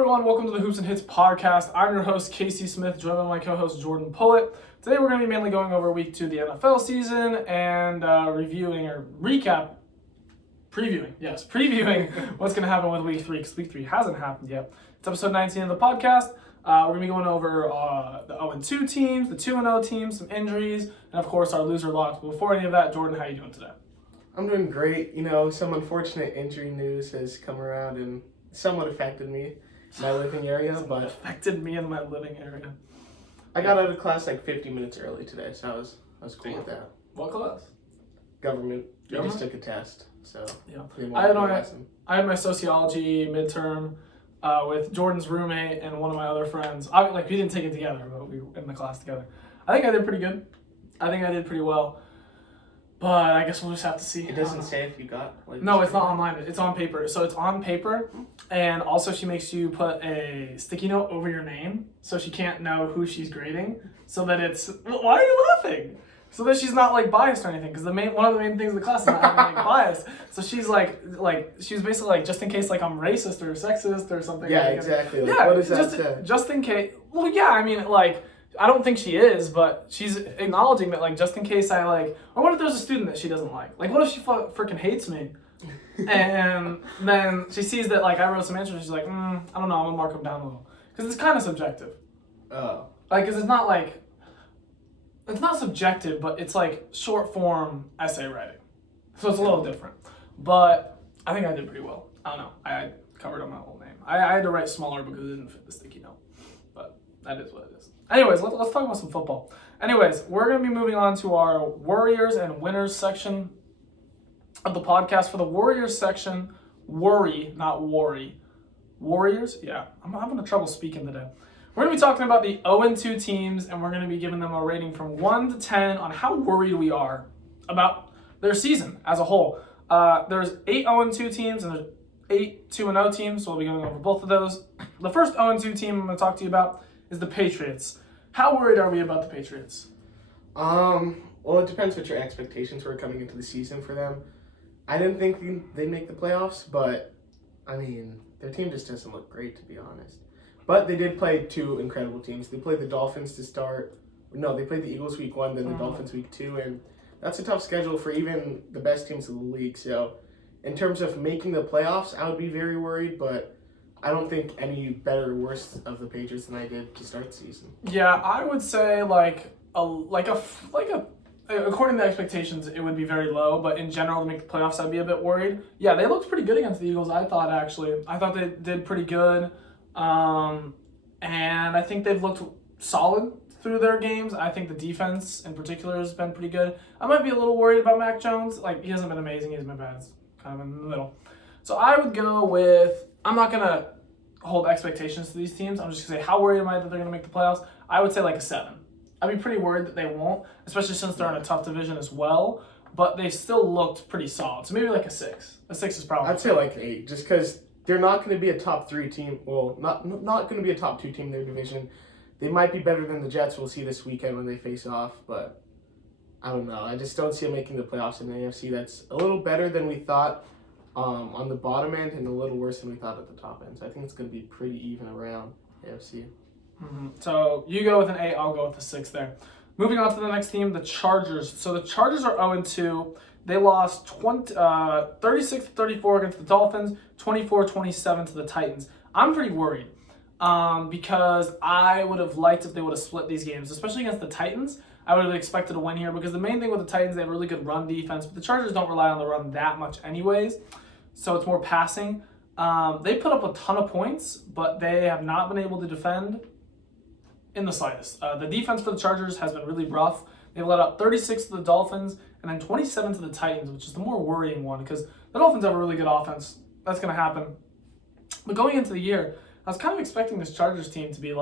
everyone, welcome to the Hoops and Hits podcast. I'm your host, Casey Smith, joined by my co-host, Jordan Pullett. Today we're going to be mainly going over week 2 of the NFL season and previewing what's going to happen with week 3, because week 3 hasn't happened yet. It's episode 19 of the podcast. We're going to be going over the 0-2 teams, the 2-0 teams, some injuries, and of course our loser locks. But before any of that, Jordan, how are you doing today? I'm doing great. Some unfortunate injury news has come around and somewhat affected me in my living area. I got out of class like 50 minutes early today, so I was cool with that. What class? Government. We just took a test, so yeah. I had my sociology midterm with Jordan's roommate and one of my other friends. We didn't take it together, but we were in the class together. I think I did pretty good. I think I did pretty well. But I guess we'll just have to see. It doesn't say if you got... No, it's not online. It's on paper. So it's on paper, and also she makes you put a sticky note over your name so she can't know who she's grading, so that it's... Why are you laughing? So that she's not, biased or anything, because one of the main things of the class is not having, bias. So she's, she was basically, just in case, I'm racist or sexist or something. Yeah, exactly. Yeah, what does that say? Just in case... Well, yeah, I don't think she is, but she's acknowledging that, just in case I, or what if there's a student that she doesn't like? What if she freaking hates me? And then she sees that, I wrote some answers, and she's like, I don't know, I'm gonna mark them down a little. Because it's kind of subjective. Oh. Because it's not, it's not subjective, but it's, short form essay writing. So it's a little different. But I think I did pretty well. I don't know. I covered up my whole name. I had to write smaller because it didn't fit the sticky note. But that is what it is. Anyways, let's talk about some football. Anyways, we're going to be moving on to our Worriers and Winners section of the podcast. For the Worriers section, worry, not worry. Warriors? Yeah, I'm having trouble speaking today. We're going to be talking about the 0-2 teams, and we're going to be giving them a rating from 1 to 10 on how worried we are about their season as a whole. There's 8 0-2 teams, and there's 8 2-0 teams, so we'll be going over both of those. The first 0-2 team I'm going to talk to you about is the Patriots. How worried are we about the Patriots? Well, it depends what your expectations were coming into the season for them. I didn't think they'd make the playoffs, but, their team just doesn't look great, to be honest. But they did play 2 incredible teams. They played the Dolphins to start. No, they played the Eagles week 1, then the Dolphins week 2, and that's a tough schedule for even the best teams in the league. So, in terms of making the playoffs, I would be very worried, but I don't think any better or worse of the Patriots than I did to start the season. Yeah, I would say according to expectations, it would be very low. But in general, to make the playoffs, I'd be a bit worried. Yeah, they looked pretty good against the Eagles. I thought they did pretty good, and I think they've looked solid through their games. I think the defense in particular has been pretty good. I might be a little worried about Mac Jones. He hasn't been amazing. He hasn't been bad. It's kind of in the middle. So I would go with. I'm not going to hold expectations to these teams. I'm just going to say, how worried am I that they're going to make the playoffs? I would say a 7. I'd be pretty worried that they won't, especially since they're in a tough division as well. But they still looked pretty solid. So maybe a 6. A 6 is probably... I'd say 8, just because they're not going to be a top 3 team. Well, not going to be a top 2 team in their division. They might be better than the Jets. We'll see this weekend when they face off. But I don't know. I just don't see them making the playoffs in the AFC. That's a little better than we thought. On the bottom end and a little worse than we thought at the top end. So I think it's going to be pretty even around AFC. Mm-hmm. So you go with an 8, I'll go with a 6 there. Moving on to the next team, the Chargers. So the Chargers are 0-2. They lost 36-34 against the Dolphins, 24-27 to the Titans. I'm pretty worried because I would have liked if they would have split these games, especially against the Titans. I would have expected a win here because the main thing with the Titans, they have a really good run defense, but the Chargers don't rely on the run that much anyways, so it's more passing. They put up a ton of points, but they have not been able to defend in the slightest. The defense for the Chargers has been really rough. They let up 36 to the Dolphins and then 27 to the Titans, which is the more worrying one because the Dolphins have a really good offense. That's going to happen. But going into the year, I was kind of expecting this Chargers team to be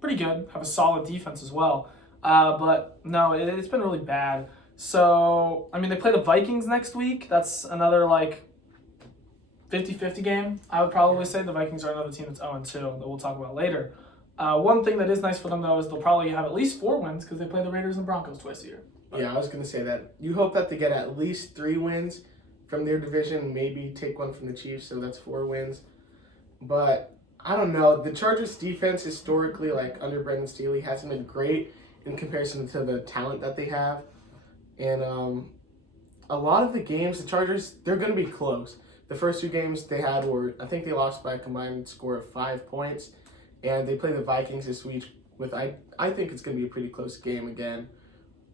pretty good, have a solid defense as well. But no, it's been really bad. So, they play the Vikings next week. That's another 50-50 game. I would probably say the Vikings are another team that's 0-2 that we'll talk about later. One thing that is nice for them, though, is they'll probably have at least 4 wins because they play the Raiders and Broncos twice a year. But, yeah, I was going to say that. You hope that they get at least 3 wins from their division, maybe take one from the Chiefs, so that's 4 wins. But I don't know. The Chargers defense historically, like under Brendan Staley, hasn't been great in comparison to the talent that they have. And a lot of the games, the Chargers, they're going to be close. The first 2 games they had were, I think they lost by a combined score of 5 points. And they play the Vikings this week with, I think it's going to be a pretty close game again.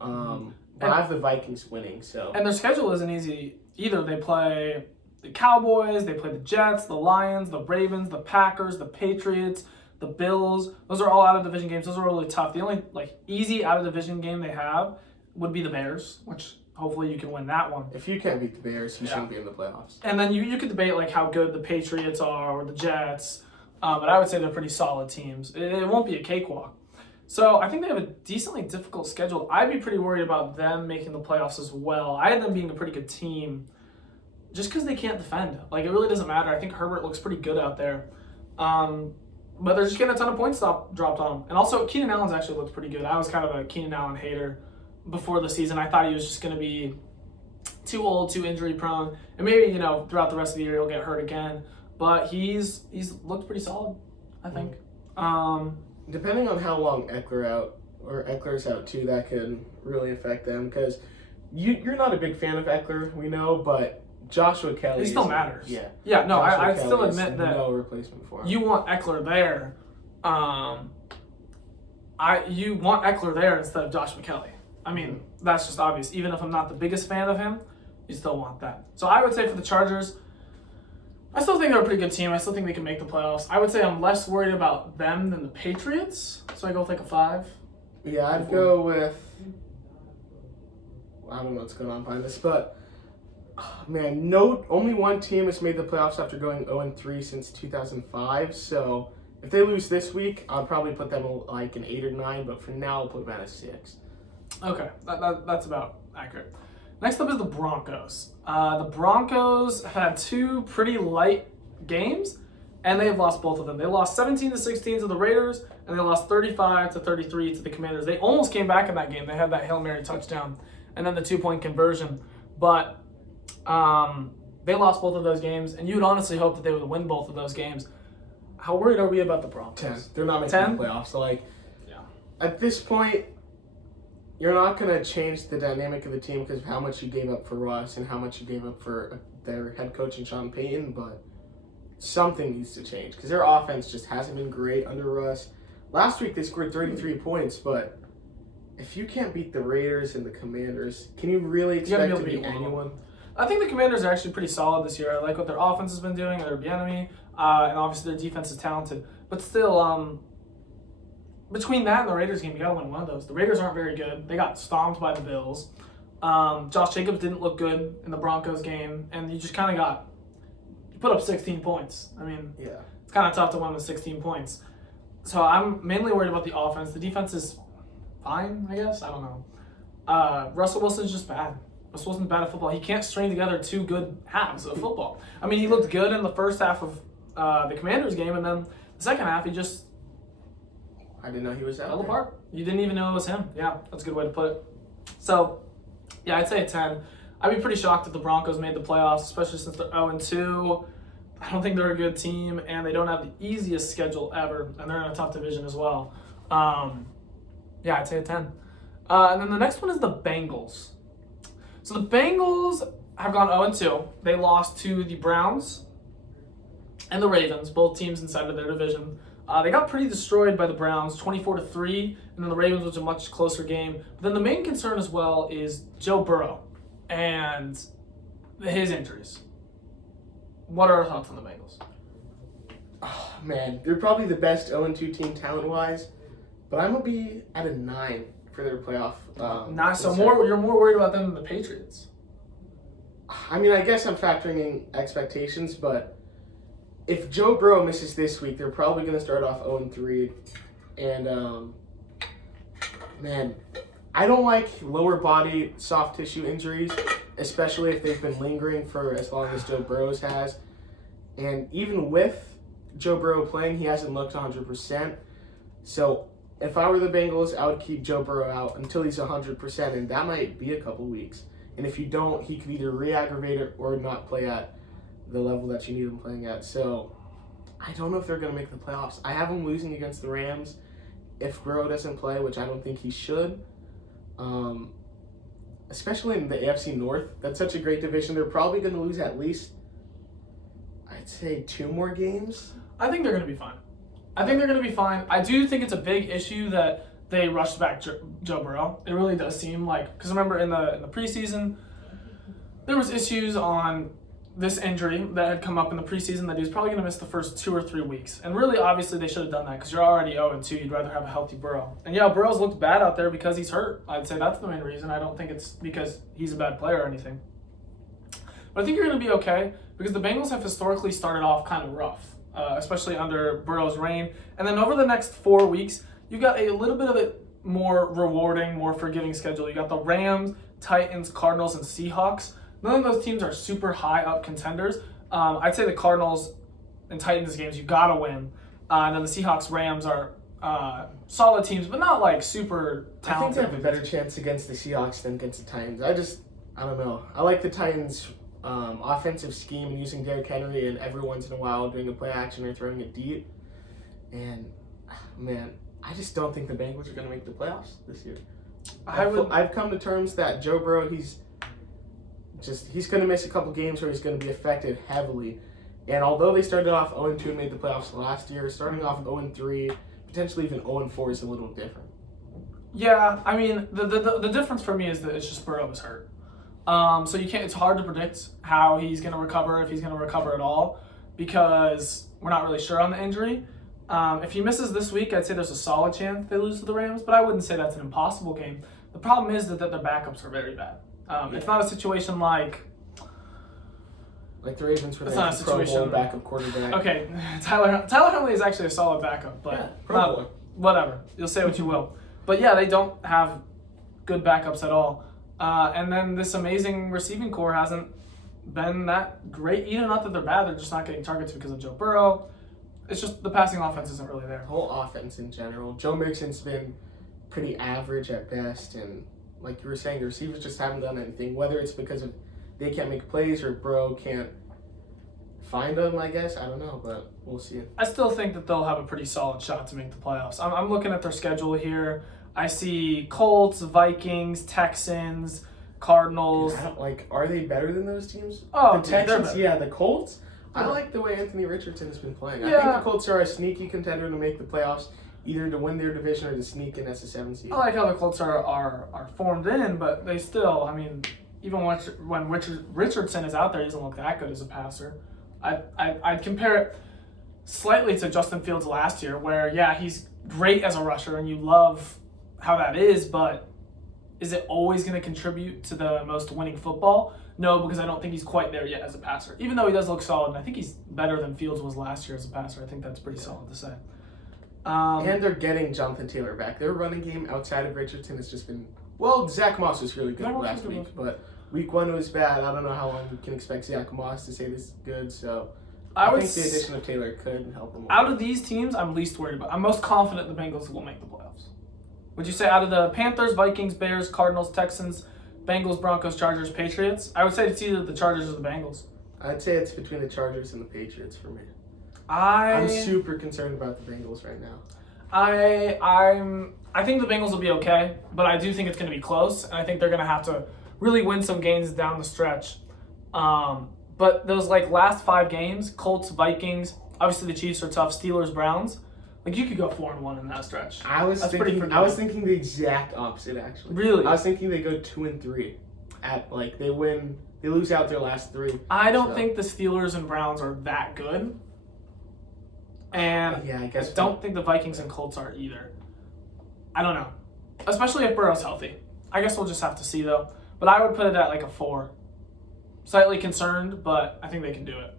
But I have the Vikings winning, so. And their schedule isn't easy either. They play the Cowboys, they play the Jets, the Lions, the Ravens, the Packers, the Patriots, the Bills. Those are all out-of-division games. Those are really tough. The only easy out-of-division game they have would be the Bears, which hopefully you can win that one. If you can't beat the Bears, you shouldn't be in the playoffs. And then you could debate how good the Patriots are or the Jets, but I would say they're pretty solid teams. It won't be a cakewalk. So I think they have a decently difficult schedule. I'd be pretty worried about them making the playoffs as well. I had them being a pretty good team just because they can't defend. It really doesn't matter. I think Herbert looks pretty good out there. But they're just getting a ton of points dropped on them. And also, Keenan Allen's actually looked pretty good. I was kind of a Keenan Allen hater before the season. I thought he was just going to be too old, too injury prone. And maybe, throughout the rest of the year he'll get hurt again. But he's looked pretty solid, I think. Depending on how long Eckler's out too, that could really affect them because you're not a big fan of Eckler, we know, but Joshua Kelly. He still matters. Yeah. Yeah, no, I Kelly still admit that no replacement for him. you want Eckler there. You want Eckler there instead of Joshua Kelly. I mean, that's just obvious. Even if I'm not the biggest fan of him, you still want that. So I would say for the Chargers, I still think they're a pretty good team. I still think they can make the playoffs. I would say I'm less worried about them than the Patriots. So I go with a 5. Yeah, I'd go with. I don't know what's going on behind this, but man, only one team has made the playoffs after going 0-3 since 2005. So if they lose this week, I'll probably put them an 8 or 9. But for now, I'll put them at a 6. Okay, that's about accurate. Next up is the Broncos. The Broncos have had 2 pretty light games, and they have lost both of them. They lost 17-16 to the Raiders, and they lost 35-33 to the Commanders. They almost came back in that game. They had that Hail Mary touchdown, and then the 2-point conversion. But they lost both of those games, and you would honestly hope that they would win both of those games. How worried are we about the Broncos? 10. They're not making the playoffs. So at this point, you're not going to change the dynamic of the team because of how much you gave up for Russ and how much you gave up for their head coach and Sean Payton, but something needs to change because their offense just hasn't been great under Russ. Last week they scored 33 points, but if you can't beat the Raiders and the Commanders, can you really expect to beat anyone? I think the Commanders are actually pretty solid this year. I like what their offense has been doing, their enemy, and obviously their defense is talented. But still, between that and the Raiders game, you got to win one of those. The Raiders aren't very good. They got stomped by the Bills. Josh Jacobs didn't look good in the Broncos game, and you just kind of you put up 16 points. I mean, yeah, it's kind of tough to win with 16 points. So I'm mainly worried about the offense. The defense is fine, I guess. I don't know. Russell Wilson's just bad. Russell Wilson's bad at football. He can't string together 2 good halves of football. I mean, he looked good in the first half of the Commanders game, and then the second half, he just I didn't know he was out fell there. apart. You didn't even know it was him. Yeah, that's a good way to put it. So, yeah, I'd say a 10. I'd be pretty shocked if the Broncos made the playoffs, especially since they're 0-2. I don't think they're a good team, and they don't have the easiest schedule ever, and they're in a tough division as well. Yeah, I'd say a 10. And then the next one is the Bengals. So the Bengals have gone 0-2. They lost to the Browns and the Ravens, both teams inside of their division. They got pretty destroyed by the Browns, 24-3, and then the Ravens was a much closer game. But then the main concern as well is Joe Burrow and his injuries. What are our thoughts on the Bengals? Oh, man, they're probably the best 0-2 team talent-wise, but I'm going to be at a 9 for their playoff. You're more worried about them than the Patriots. I mean, I guess I'm factoring in expectations, but if Joe Burrow misses this week, they're probably going to start off 0-3. And, man, I don't like lower body soft tissue injuries, especially if they've been lingering for as long as Joe Burrow's has. And even with Joe Burrow playing, he hasn't looked 100%. So if I were the Bengals, I would keep Joe Burrow out until he's 100%, and that might be a couple weeks. And if you don't, he could either re-aggravate it or not play at the level that you need him playing at. So I don't know if they're going to make the playoffs. I have them losing against the Rams if Burrow doesn't play, which I don't think he should. Especially in the AFC North. That's such a great division. They're probably going to lose at least, I'd say, 2 more games. I think they're going to be fine. I do think it's a big issue that they rushed back Joe Burrow. It really does seem like, because remember in the preseason, there was issues on this injury that had come up in the preseason that he was probably going to miss the first 2 or 3 weeks. And really, obviously, they should have done that because you're already 0-2. You'd rather have a healthy Burrow. And yeah, Burrow's looked bad out there because he's hurt. I'd say that's the main reason. I don't think it's because he's a bad player or anything. But I think you're going to be okay because the Bengals have historically started off kind of rough, especially under Burrow's reign. And then over the next 4 weeks, you've got a little bit of a more rewarding, more forgiving schedule. You got the Rams, Titans, Cardinals, and Seahawks. None of those teams are super high up contenders. I'd say the Cardinals and Titans games you gotta win. And then the Seahawks, Rams are solid teams, but not like super talented. I think they have a better chance against the Seahawks than against the Titans. I don't know. I like the Titans' offensive scheme and using Derrick Henry and every once in a while doing a play action or throwing it deep. And man, I just don't think the Bengals are going to make the playoffs this year. I've come to terms that Joe Burrow, he's going to miss a couple games where he's going to be affected heavily. And although they started off 0-2 and made the playoffs last year, starting off 0-3, potentially even 0-4 is a little different. Yeah, I mean, the difference for me is that it's just Burrow is hurt. So it's hard to predict how he's going to recover, if he's going to recover at all, because we're not really sure on the injury. If he misses this week, I'd say there's a solid chance they lose to the Rams, but I wouldn't say that's an impossible game. The problem is that their backups are very bad. It's not a situation like the Ravens where they have a Pro Bowl backup quarterback. Okay, Tyler Huntley is actually a solid backup, but whatever. You'll say what you will. But yeah, they don't have good backups at all. And then this amazing receiving core hasn't been that great either. Not that they're bad, they're just not getting targets because of Joe Burrow. It's just the passing offense isn't really there. The whole offense in general. Joe Mixon's been pretty average at best, and like you were saying, the receivers just haven't done anything. Whether it's because of they can't make plays or Burrow can't find them, I guess. I don't know, but we'll see. I still think that they'll have a pretty solid shot to make the playoffs. I'm looking at their schedule here. I see Colts, Vikings, Texans, Cardinals. Are they better than those teams? Oh, the Texans, the Colts. I like the way Anthony Richardson has been playing. Yeah. I think the Colts are a sneaky contender to make the playoffs, either to win their division or to sneak in as a 7 seed. I like how the Colts are formed in, but they still, I mean, even when Richardson is out there, he doesn't look that good as a passer. I'd compare it slightly to Justin Fields last year, where, he's great as a rusher, and you love how that is, but is it always going to contribute to the most winning football? No, because I don't think he's quite there yet as a passer. Even though he does look solid, and I think he's better than Fields was last year as a passer. I think that's pretty solid to say. And they're getting Jonathan Taylor back. Their running game outside of Richardson has just been... Well, Zach Moss was really good last week, but week 1 was bad. I don't know how long we can expect Zach Moss to say this is good, so... I think the addition of Taylor could help him. Out of these teams, I'm least worried about. I'm most confident the Bengals will make the playoffs. Would you say out of the Panthers, Vikings, Bears, Cardinals, Texans, Bengals, Broncos, Chargers, Patriots? I would say it's either the Chargers or the Bengals. I'd say it's between the Chargers and the Patriots for me. I'm super concerned about the Bengals right now. I think the Bengals will be okay, but I do think it's going to be close, and I think they're going to have to really win some games down the stretch. But those last 5 games, Colts, Vikings, obviously the Chiefs are tough, Steelers, Browns. You could go 4-1 in that stretch. I was thinking the exact opposite, actually. Really? I was thinking they go 2-3. They lose out their last 3. I don't think the Steelers and Browns are that good. And I guess I don't think the Vikings and Colts are either. I don't know. Especially if Burrow's healthy. I guess we'll just have to see, though. But I would put it at a 4. Slightly concerned, but I think they can do it.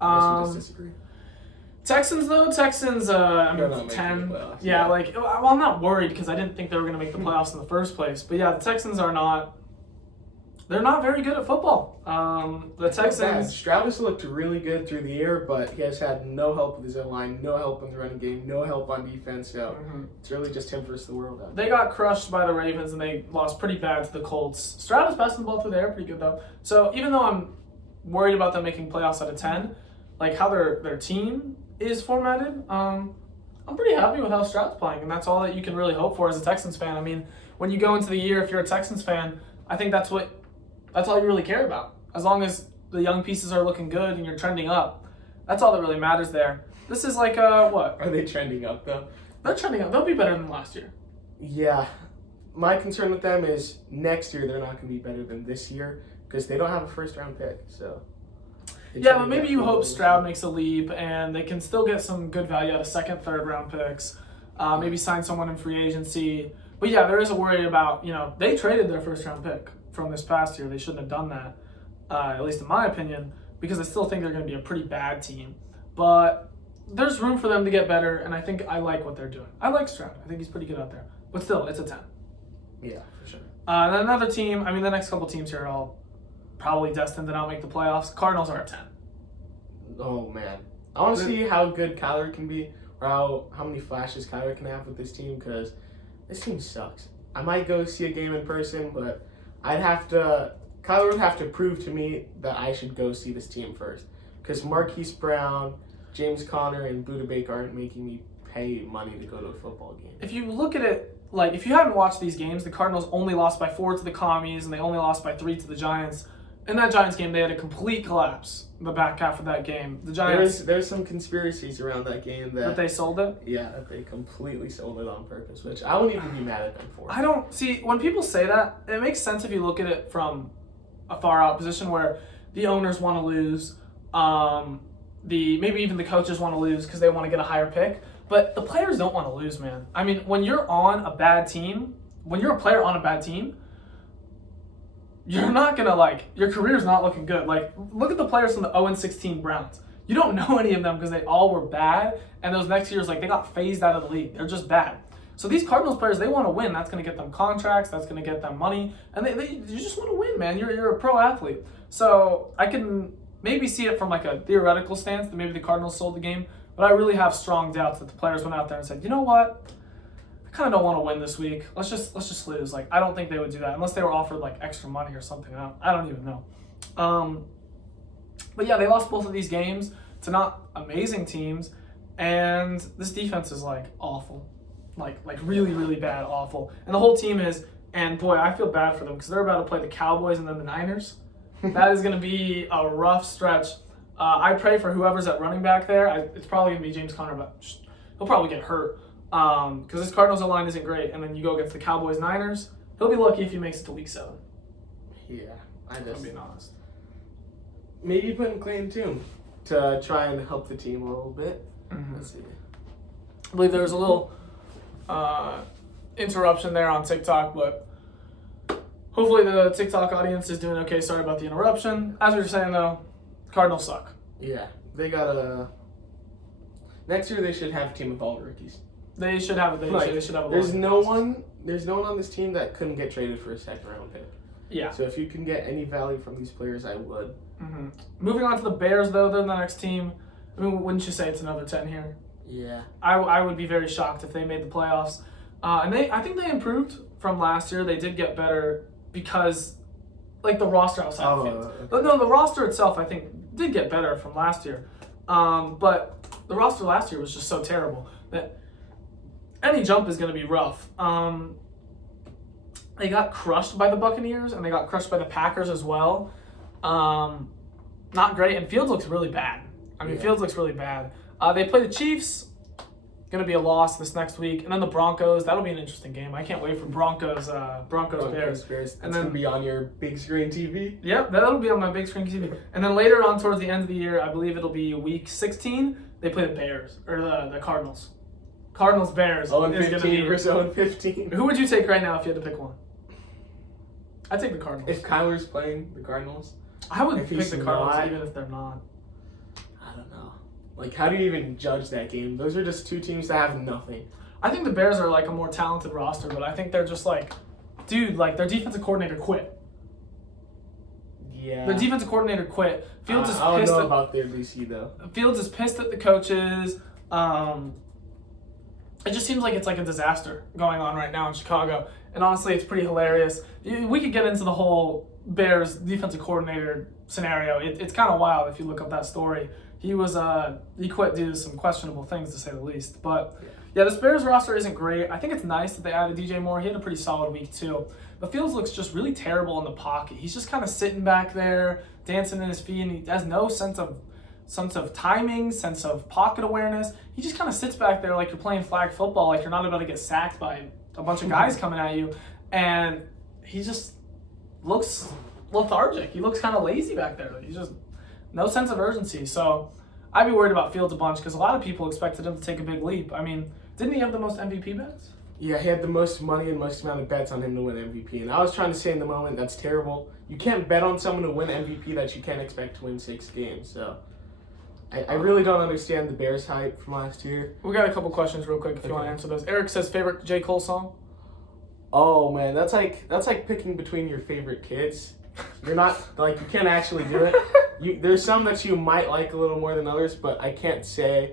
I guess we just disagree. Texans, I mean, 10. Yeah, I'm not worried because I didn't think they were going to make the playoffs in the first place. But yeah, the Texans are not. They're not very good at football. The Texans. Stroud has looked really good through the air, but he has had no help with his O-line, no help in the running game, no help on defense. So it's really just him versus the world out there. They got crushed by the Ravens and they lost pretty bad to the Colts. Stroud is passing the ball through the air pretty good though. So even though I'm worried about them making playoffs out of 10, like how their team is formatted, I'm pretty happy with how Stroud's playing, and that's all that you can really hope for as a Texans fan. I mean, when you go into the year, if you're a Texans fan, I think that's all you really care about. As long as the young pieces are looking good and you're trending up, that's all that really matters there. This is like what? Are they trending up though? They're trending up. They'll be better than last year. Yeah. My concern with them is next year they're not going to be better than this year because they don't have a first-round pick. So. Yeah, but maybe you hope Stroud makes a leap and they can still get some good value out of second, third-round picks. Maybe sign someone in free agency. But yeah, there is a worry about, they traded their first-round pick from this past year. They shouldn't have done that, at least in my opinion, because I still think they're going to be a pretty bad team. But there's room for them to get better, and I think I like what they're doing. I like Stroud. I think he's pretty good out there. But still, it's a 10. Yeah, for sure. And then another team, the next couple teams here are all probably destined to not make the playoffs. Cardinals are a 10. Oh, man. I want to see how good Kyler can be or how many flashes Kyler can have with this team because this team sucks. I might go see a game in person, but Kyler would have to prove to me that I should go see this team first because Marquise Brown, James Conner, and Budda Baker aren't making me pay money to go to a football game. If you look at it, if you haven't watched these games, the Cardinals only lost by 4 to the Commies, and they only lost by 3 to the Giants. In that Giants game, they had a complete collapse in the back half of that game. The Giants... There's some conspiracies around that game that they sold it? Yeah, that they completely sold it on purpose, which I wouldn't even be mad at them for. I don't... See, when people say that, it makes sense if you look at it from a far-out position where the owners want to lose, maybe even the coaches want to lose because they want to get a higher pick. But the players don't want to lose, man. I mean, when you're on a bad team, when you're a player on a bad team, you're not going to, your career's not looking good. Look at the players from the 0-16 Browns. You don't know any of them because they all were bad, and those next years, they got phased out of the league. They're just bad. So these Cardinals players, they want to win. That's going to get them contracts. That's going to get them money. And you just want to win, man. You're a pro athlete. So I can maybe see it from, a theoretical stance that maybe the Cardinals sold the game. But I really have strong doubts that the players went out there and said, you know what? I kind of don't want to win this week. Let's just lose. I don't think they would do that unless they were offered extra money or something. I don't even know. But yeah, they lost both of these games to not amazing teams, and this defense is awful, really really bad, awful. And the whole team is. And boy, I feel bad for them because they're about to play the Cowboys and then the Niners. That is going to be a rough stretch. I pray for whoever's at running back there. It's probably going to be James Conner, but he'll probably get hurt because this Cardinals line isn't great. And then you go against the Cowboys, Niners. He'll be lucky if he makes it to Week 7. Yeah, I'm being honest. Maybe put in Clay and Tomb to try and help the team a little bit. Mm-hmm. Let's see. I believe there was a little interruption there on TikTok, but hopefully the TikTok audience is doing okay. Sorry about the interruption. As we were saying, though, Cardinals suck. Yeah, they got next year they should have a team of all rookies. They should have. They should have. There's no one on this team that couldn't get traded for a second-round pick. Yeah. So if you can get any value from these players, I would. Mm-hmm. Moving on to the Bears, though, they're the next team. Wouldn't you say it's another 10 here? Yeah. I would be very shocked if they made the playoffs. And I think they improved from last year. They did get better because, the roster outside the field. Okay. No, the roster itself, I think, did get better from last year. But the roster last year was just so terrible that any jump is going to be rough. They got crushed by the Buccaneers, and they got crushed by the Packers as well. Not great, and Fields looks really bad. Fields looks really bad. They play the Chiefs. Going to be a loss this next week. And then the Broncos. That'll be an interesting game. I can't wait for Broncos Bears. That's going to be on your big screen TV? Yep, that'll be on my big screen TV. And then later on towards the end of the year, I believe it'll be week 16, they play the Bears, or the Cardinals. Cardinals-Bears. 0-15 versus 0-15. Who would you take right now if you had to pick one? I'd take the Cardinals. If Kyler's playing the Cardinals? I would pick the Cardinals even if they're not. I don't know. How do you even judge that game? Those are just two teams that have nothing. I think the Bears are a more talented roster, but I think they're just dude, their defensive coordinator quit. Yeah. The defensive coordinator quit. Fields is pissed. I don't know about their DC though. Fields is pissed at the coaches. It just seems like it's a disaster going on right now in Chicago. And honestly, it's pretty hilarious. We could get into the whole Bears defensive coordinator scenario. It's kind of wild if you look up that story. he quit due to some questionable things, to say the least. But yeah, this Bears roster isn't great. I think it's nice that they added DJ Moore. He had a pretty solid week too. But Fields looks just really terrible in the pocket. He's just kind of sitting back there, dancing in his feet, and he has no sense of timing, sense of pocket awareness. He just kind of sits back there like you're playing flag football, like you're not about to get sacked by a bunch of guys coming at you. And he just looks lethargic. He looks kind of lazy back there. He's just no sense of urgency. So I'd be worried about Fields a bunch because a lot of people expected him to take a big leap. I mean, didn't he have the most MVP bets? Yeah, he had the most money and most amount of bets on him to win MVP. And I was trying to say in the moment, that's terrible. You can't bet on someone to win MVP that you can't expect to win 6 games. So I really don't understand the Bears hype from last year. We got a couple questions real quick if you want to answer those. Eric says, favorite J. Cole song? Oh man, that's like picking between your favorite kids. You're not like you can't actually do it. There's some that you might like a little more than others, but I can't say.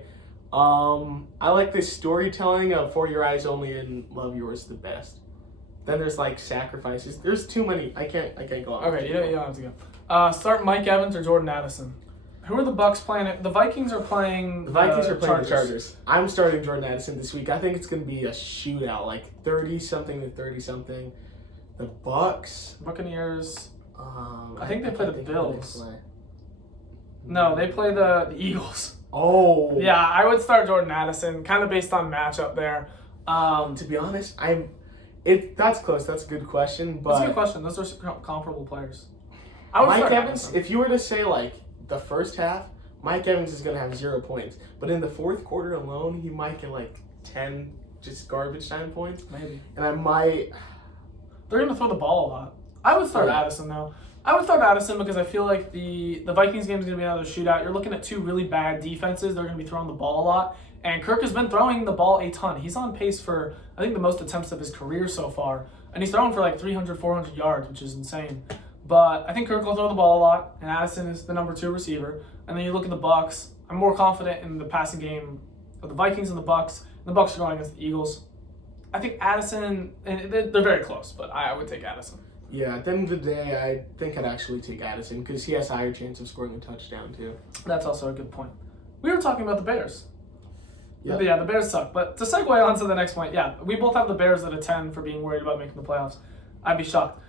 I like the storytelling of For Your Eyes Only and Love Yours the best. Then there's like Sacrifices. There's too many. I can't go on. Okay, you don't have to go. Start Mike Evans or Jordan Addison. Who are the Bucks playing? The Vikings are playing. The Vikings are playing the Chargers. I'm starting Jordan Addison this week. I think it's going to be a shootout, like 30-something to 30-something. The Buccaneers. I think they play the Bills. No, they play the Eagles. Oh. Yeah, I would start Jordan Addison, kind of based on matchup there. To be honest, that's close. That's a good question. But that's a good question. Those are comparable players. Mike Evans, if you were to say like the first half, Mike Evans is going to have 0 points. But in the fourth quarter alone, he might get like 10 just garbage time points. Maybe. And I might... They're going to throw the ball a lot. I would start Addison, though. I would start Addison because I feel like the Vikings game is going to be another shootout. You're looking at 2 really bad defenses. They're going to be throwing the ball a lot. And Kirk has been throwing the ball a ton. He's on pace for, I think, the most attempts of his career so far. And he's throwing for like 300, 400 yards, which is insane. But I think Kirk will throw the ball a lot, and Addison is the number 2 receiver. And then you look at the Bucks. I'm more confident in the passing game of the Vikings and the Bucks. The Bucks are going against the Eagles. I think Addison, and they're very close, but I would take Addison. Yeah, at the end of the day, I think I'd actually take Addison because he has a higher chance of scoring a touchdown, too. That's also a good point. We were talking about the Bears. Yep. Yeah, the Bears suck. But to segue on to the next point, yeah, we both have the Bears at a 10 for being worried about making the playoffs. I'd be shocked.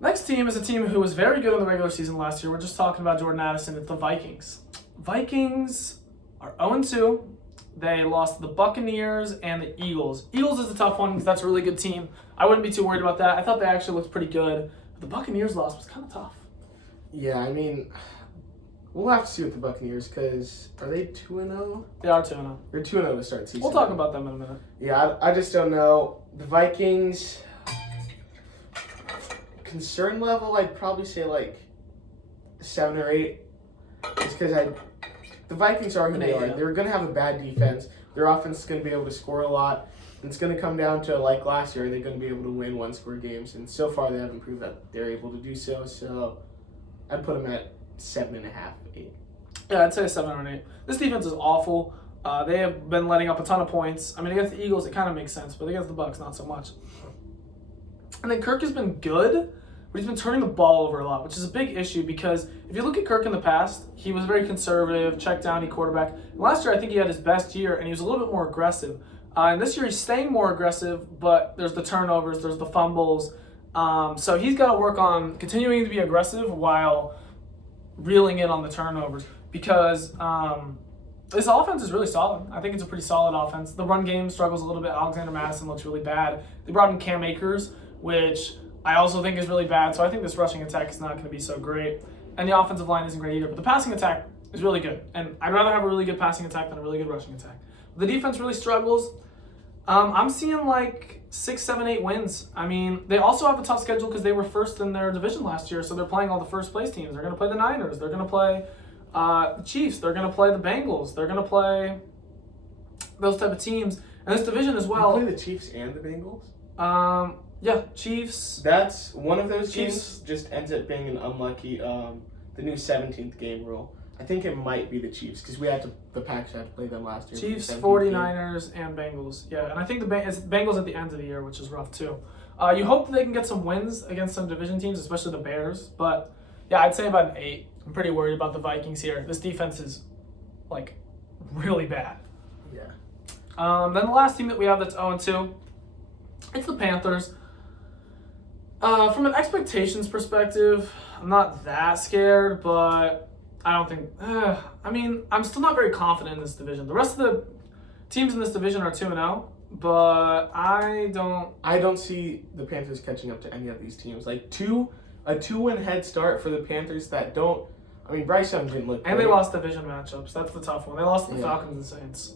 Next team is a team who was very good in the regular season last year. We're just talking about Jordan Addison. It's the Vikings. Vikings are 0-2. They lost the Buccaneers and the Eagles. Eagles is a tough one because that's a really good team. I wouldn't be too worried about that. I thought they actually looked pretty good. But the Buccaneers loss was kind of tough. Yeah, I mean, we'll have to see with the Buccaneers because are they 2-0? They are 2-0. They're 2-0 to start season. We'll talk about them in a minute. Yeah, I just don't know. The Vikings, concern level, I'd probably say like 7 or 8. Just because the Vikings are who they are. They're going to have a bad defense. Their offense is going to be able to score a lot. And it's going to come down to, like last year, are they going to be able to win 1-score games? And so far, they haven't proved that they're able to do so. So I'd put them at 7.5, 8. Yeah, I'd say 7 or 8. This defense is awful. They have been letting up a ton of points. I mean, against the Eagles, it kind of makes sense, but against the Bucs, not so much. And then Kirk has been good, but he's been turning the ball over a lot, which is a big issue because if you look at Kirk in the past, he was very conservative, check-downy quarterback. And last year, I think he had his best year, and he was a little bit more aggressive. And this year, he's staying more aggressive, but there's the turnovers, there's the fumbles. So he's got to work on continuing to be aggressive while reeling in on the turnovers because this offense is really solid. I think it's a pretty solid offense. The run game struggles a little bit. Alexander Madison looks really bad. They brought in Cam Akers, which I also think is really bad. So I think this rushing attack is not going to be so great. And the offensive line isn't great either. But the passing attack is really good. And I'd rather have a really good passing attack than a really good rushing attack. The defense really struggles. I'm seeing like 6, 7, 8 wins. I mean, they also have a tough schedule because they were first in their division last year. So they're playing all the first place teams. They're going to play the Niners. They're going to play the Chiefs. They're going to play the Bengals. They're going to play those type of teams. And this division as well. You play the Chiefs and the Bengals? Yeah, Chiefs. That's one of those Chiefs. games just ends up being an unlucky, the new 17th game rule. I think it might be the Chiefs because the Packers had to play them last year. Chiefs, 49ers, and Bengals. Yeah, and I think it's Bengals at the end of the year, which is rough too. You hope that they can get some wins against some division teams, especially the Bears. But yeah, I'd say about an 8. I'm pretty worried about the Vikings here. This defense is like really bad. Yeah. Then the last team that we have that's 0-2, it's the Panthers. From an expectations perspective, I'm not that scared, but I don't think. I mean, I'm still not very confident in this division. The rest of the teams in this division are 2-0, but I don't see the Panthers catching up to any of these teams. Like a 2-win head start for the Panthers that don't. I mean, Bryce Young didn't look. And great. they lost division matchups. That's the tough one. They lost to the Yeah. Falcons and Saints.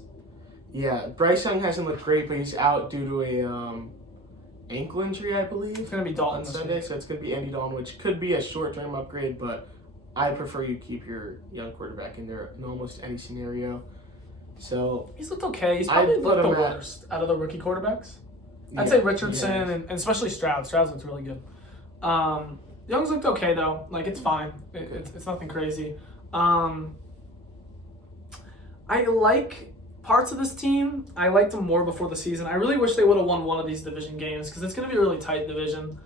Yeah, Bryce Young hasn't looked great, but he's out due to a ankle injury, I believe. It's gonna be Dalton on this Sunday, week. so it's going to be Andy Dalton, which could be a short-term upgrade, but I prefer you keep your young quarterback in there in almost any scenario. So He's looked okay. He's probably I'd put looked the him at- worst out of the rookie quarterbacks. I'd yeah, say Richardson yeah. and especially Stroud. Stroud's looked really good. Young's looked okay though. Like it's fine. It's nothing crazy. I like parts of this team. I liked them more before the season. I really wish they would have won one of these division games because it's going to be a really tight division.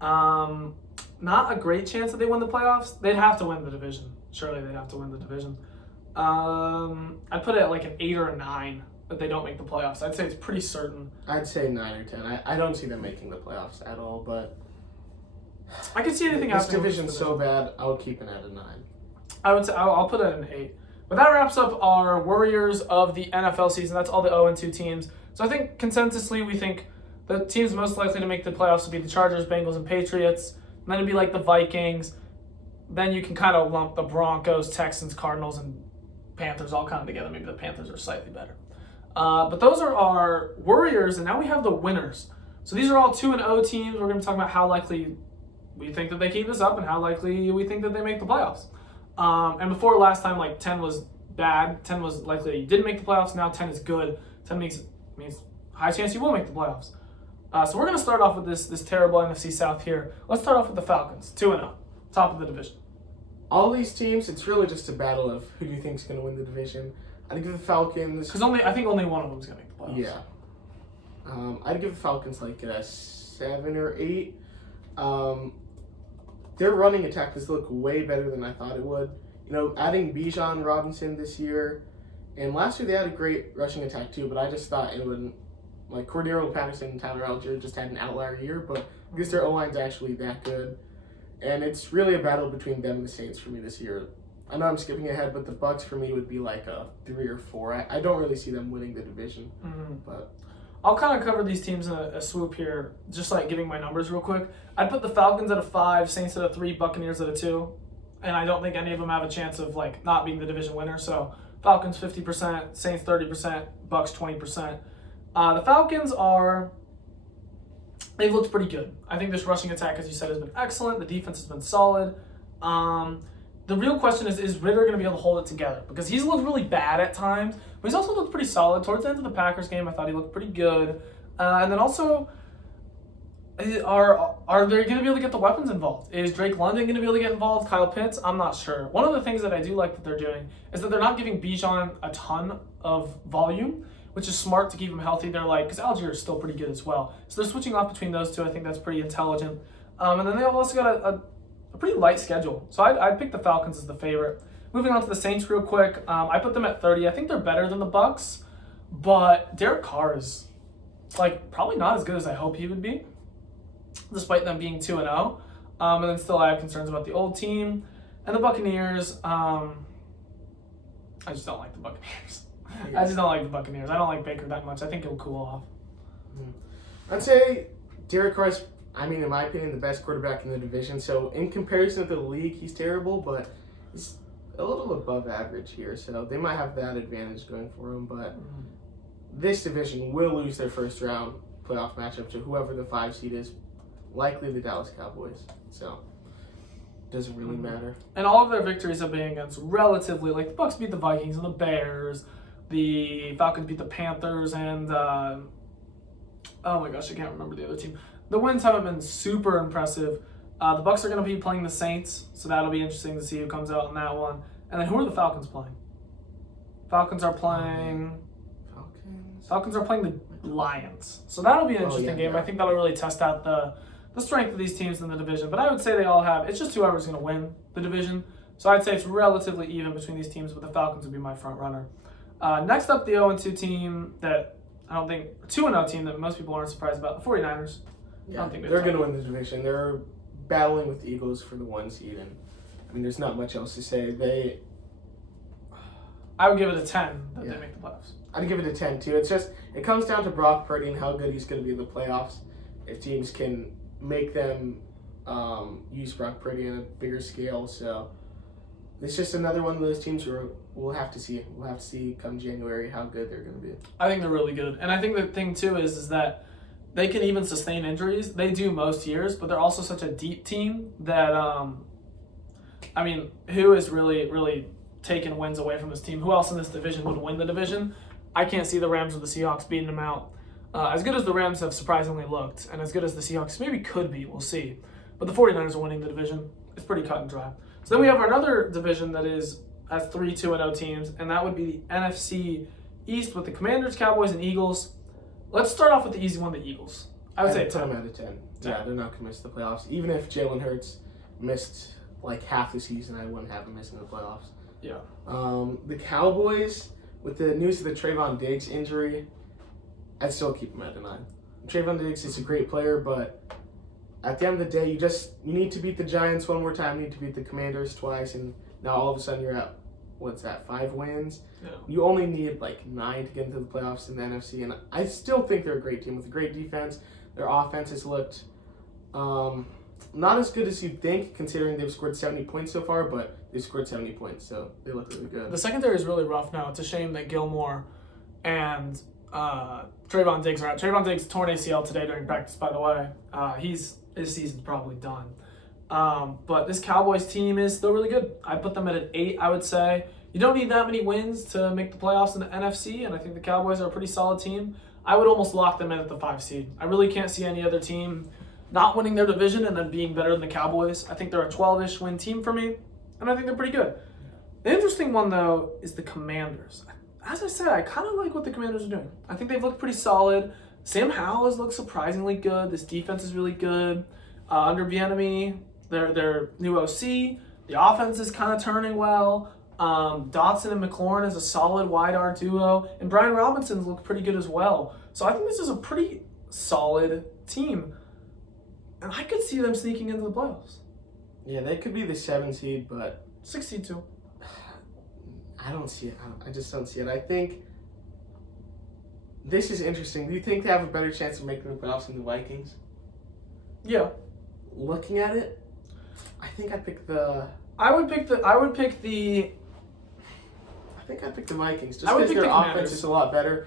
Not a great chance that they win the playoffs. They'd have to win the division. Surely they'd have to win the division. I'd put it at like an 8 or a 9 that they don't make the playoffs. I'd say it's pretty certain. I'd say 9 or 10. I don't see them making the playoffs at all, but I could see anything this happening. division's so bad, I would keep it at a 9. I would say I'll put it at an 8. But that wraps up our Worriers of the NFL season. That's all the 0-2 teams. So I think consensusly we think the teams most likely to make the playoffs would be the Chargers, Bengals, and Patriots. And then it'd be like the Vikings. Then you can kind of lump the Broncos, Texans, Cardinals, and Panthers all kind of together. Maybe the Panthers are slightly better. But those are our Worriers, and now we have the winners. So these are all 2-0 teams. We're going to be talking about how likely we think that they keep this up and how likely we think that they make the playoffs. And before last time, like 10 was bad, 10 was likely that you didn't make the playoffs. Now 10 is good. 10 means high chance you will make the playoffs. So we're going to start off with this terrible NFC South here. Let's start off with the Falcons, 2-0, top of the division. All these teams, it's really just a battle of who do you think is going to win the division. I'd give the Falcons. Because I think only one of them is going to make the playoffs. Yeah. I'd give the Falcons like a 7 or 8. Their running attack has looked way better than I thought it would. You know, adding Bijan Robinson this year, and last year they had a great rushing attack too, but I just thought it wouldn't. Like Cordero Patterson and Tyler Algier just had an outlier year, but I guess their O-line's actually that good. And it's really a battle between them and the Saints for me this year. I know I'm skipping ahead, but the Bucs for me would be like a 3 or 4. I don't really see them winning the division, but I'll kind of cover these teams in a swoop here, just like giving my numbers real quick. I'd put the Falcons at a 5, Saints at a 3, Buccaneers at a 2, and I don't think any of them have a chance of like not being the division winner. So Falcons 50%, Saints 30%, Bucs 20%. The Falcons they've looked pretty good. I think this rushing attack, as you said, has been excellent. The defense has been solid. The real question is Ritter going to be able to hold it together? Because he's looked really bad at times, but he's also looked pretty solid. Towards the end of the Packers game, I thought he looked pretty good. And then also, are they going to be able to get the weapons involved? Is Drake London going to be able to get involved? Kyle Pitts? I'm not sure. One of the things that I do like that they're doing is that they're not giving Bijan a ton of volume, which is smart to keep him healthy. They're like, because Algier is still pretty good as well. So they're switching off between those two. I think that's pretty intelligent. And then they've also got a pretty light schedule. So I'd pick the Falcons as the favorite. Moving on to the Saints real quick. I put them at 30. I think they're better than the Bucs, but Derek Carr is like probably not as good as I hope he would be, despite them being 2-0. And then still I have concerns about the old team. And the Buccaneers, I just don't like the Buccaneers. I just don't like the Buccaneers. I don't like Baker that much. I think he'll cool off. I'd say Derek Carr's, in my opinion, the best quarterback in the division. So in comparison to the league, he's terrible, but he's a little above average here. So they might have that advantage going for him. But this division will lose their first round playoff matchup to whoever the 5 seed is, likely the Dallas Cowboys. So it doesn't really matter. And all of their victories have been against relatively, like the Bucs beat the Vikings and the Bears. The Falcons beat the Panthers and, oh my gosh, I can't remember the other team. The wins haven't been super impressive. The Bucs are going to be playing the Saints, so that'll be interesting to see who comes out in that one. And then who are the Falcons playing? Falcons are playing the Lions. So that'll be an interesting game. I think that'll really test out the strength of these teams in the division. But I would say they all have, it's just whoever's going to win the division. So I'd say it's relatively even between these teams, but the Falcons would be my front runner. Next up, the 0-2 team that I don't think 2-0 team that most people aren't surprised about, the 49ers. Yeah, I don't think they're going to win the division. They're battling with the Eagles for the 1 seed, and I mean, there's not much else to say. I would give it a 10 that they make the playoffs. I'd give it a 10 too. It's just it comes down to Brock Purdy and how good he's going to be in the playoffs. If teams can make them use Brock Purdy on a bigger scale, so it's just another one of those teams where we'll have to see. We'll have to see come January how good they're going to be. I think they're really good, and I think the thing too is that they can even sustain injuries. They do most years, but they're also such a deep team that I mean, who is really taking wins away from this team? Who else in this division would win the division? I can't see the Rams or the Seahawks beating them out. As good as the Rams have surprisingly looked, and as good as the Seahawks maybe could be, we'll see. But the 49ers are winning the division. It's pretty cut and dry. So then we have another division that has 3 2-0 teams, and that would be the NFC East with the Commanders, Cowboys, and Eagles. Let's start off with the easy one, the Eagles. I would say 10 out of 10. Yeah, they're not going to miss the playoffs. Even if Jalen Hurts missed like half the season, I wouldn't have him missing the playoffs. Yeah. The Cowboys, with the news of the Trayvon Diggs injury, I'd still keep him at a 9. Trayvon Diggs is a great player, but at the end of the day, you need to beat the Giants one more time, you need to beat the Commanders twice, and now all of a sudden you're at, 5 wins? Yeah. You only need like 9 to get into the playoffs in the NFC, and I still think they're a great team with a great defense. Their offense has looked not as good as you'd think, considering they've scored 70 points so far, but they've scored 70 points, so they look really good. The secondary is really rough now. It's a shame that Gilmore and Trayvon Diggs are out. Trayvon Diggs torn ACL today during practice, by the way. His season's probably done. But this Cowboys team is still really good. I put them at an 8, I would say. You don't need that many wins to make the playoffs in the NFC, and I think the Cowboys are a pretty solid team. I would almost lock them in at the 5 seed. I really can't see any other team not winning their division and then being better than the Cowboys. I think they're a 12-ish win team for me, and I think they're pretty good. The interesting one, though, is the Commanders. As I said, I kind of like what the Commanders are doing. I think they've looked pretty solid. Sam Howell has looked surprisingly good. This defense is really good. Under Bieniemy, their new OC, the offense is kind of turning well. Dotson and McLaurin is a solid wide-arm duo, and Brian Robinson's looked pretty good as well. So I think this is a pretty solid team, and I could see them sneaking into the playoffs. Yeah, they could be the 7 seed, but 6 seed too. I don't see it. I just don't see it. I think this is interesting. Do you think they have a better chance of making the playoffs than the Vikings? Yeah. Looking at it, I think I'd pick the Vikings just because their offense is a lot better.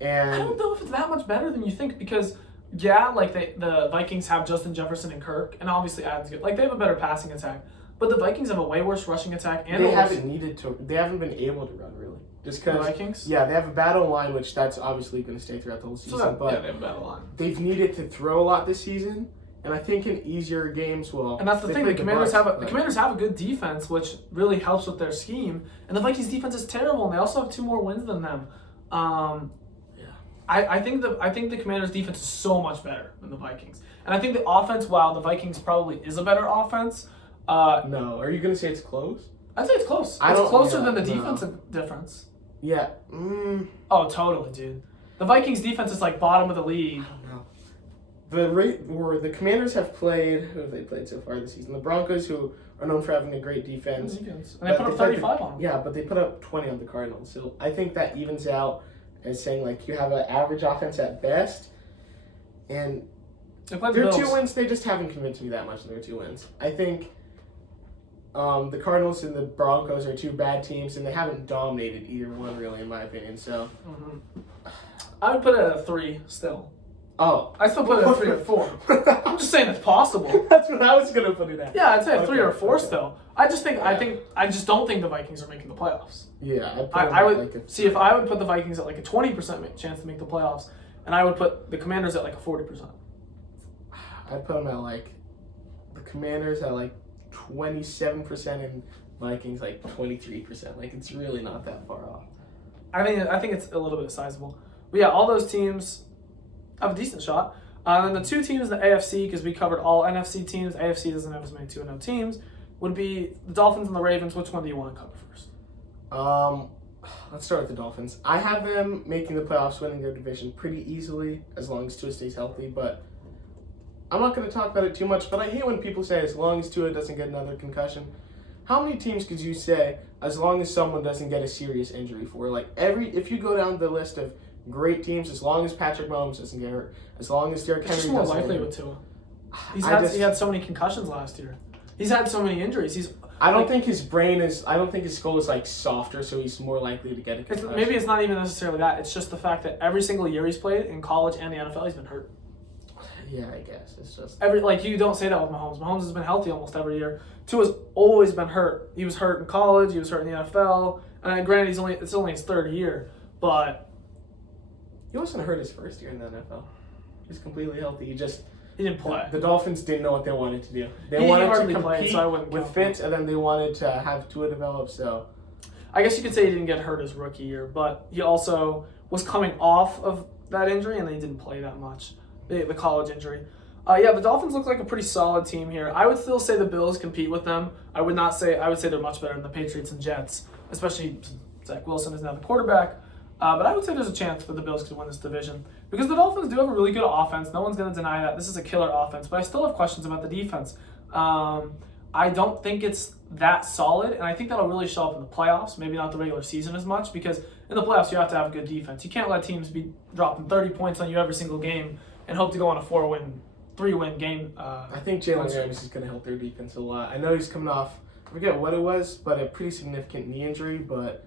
And I don't know if it's that much better than you think because, yeah, like the Vikings have Justin Jefferson and Kirk, and obviously Adams good. Like they have a better passing attack, but the Vikings have a way worse rushing attack. And they haven't been able to run really. Just because the Vikings? Yeah, they have a battle line, which that's obviously going to stay throughout the whole season. But they have a battle line. They've needed to throw a lot this season. And I think in easier games, and that's the thing. The Commanders have a good defense, which really helps with their scheme. And the Vikings defense is terrible, and they also have 2 more wins than them. I think the Commanders defense is so much better than the Vikings, and I think the offense. While the Vikings probably is a better offense. No, are you gonna say it's close? I'd say it's close. It's closer than the defensive difference. Yeah. Oh, totally, dude. The Vikings defense is like bottom of the league. I don't know. The Commanders have played. Who have they played so far this season? The Broncos, who are known for having a great defense. And they put up 35 on them. Yeah, but they put up 20 on the Cardinals. So I think that evens out as saying like you have an average offense at best, and their 2 wins. They just haven't convinced me that much in their 2 wins. I think the Cardinals and the Broncos are 2 bad teams, and they haven't dominated either one really, in my opinion. So I would put it at a 3 still. Oh, I still put it at 3 or 4. I'm just saying it's possible. That's what I was gonna put it at. Yeah, I'd say a 3 or 4 still. I just don't think the Vikings are making the playoffs. Yeah, I would see if I would put the Vikings at like a 20% chance to make the playoffs, and I would put the Commanders at like a 40%. I'd put them at like the Commanders at like 27% and Vikings like 23%. Like it's really not that far off. I think it's a little bit sizable. But yeah, all those teams have a decent shot. And then the 2 teams in the AFC, because we covered all NFC teams. AFC doesn't have as many 2-0 teams. would be the Dolphins and the Ravens. Which one do you want to cover first? Let's start with the Dolphins. I have them making the playoffs, winning their division pretty easily as long as Tua stays healthy, but I'm not going to talk about it too much, but I hate when people say as long as Tua doesn't get another concussion. How many teams could you say as long as someone doesn't get a serious injury for? Like if you go down the list of great teams, as long as Patrick Mahomes doesn't get hurt, as long as Derrick Henry It's doesn't just more likely get with hurt. Tua. He had so many concussions last year. He's had so many injuries. I don't think his skull is like softer, so he's more likely to get a concussion. Maybe it's not even necessarily that. It's just the fact that every single year he's played in college and the NFL, he's been hurt. Yeah, I guess it's just you don't say that with Mahomes. Mahomes has been healthy almost every year. Tua's always been hurt. He was hurt in college. He was hurt in the NFL. And granted, it's only his third year, but he wasn't hurt his first year in the NFL. He's completely healthy. He didn't play. The Dolphins didn't know what they wanted to do. They He wanted to hardly compete played, so I wouldn't with count Fitz, and then they wanted to have Tua develop. So I guess you could say he didn't get hurt his rookie year, but he also was coming off of that injury, and then he didn't play that much, the college injury. The Dolphins look like a pretty solid team here. I would still say the Bills compete with them. I would say they're much better than the Patriots and Jets, especially Zach Wilson is now the quarterback. But I would say there's a chance for the Bills to win this division because the Dolphins do have a really good offense. No one's going to deny that. This is a killer offense, but I still have questions about the defense. I don't think it's that solid, and I think that'll really show up in the playoffs, maybe not the regular season as much, because in the playoffs you have to have a good defense. You can't let teams be dropping 30 points on you every single game and hope to go on a 3-win game. I think Jalen Ramsey is going to help their defense a lot. I know he's coming off, I forget what it was, but a pretty significant knee injury, but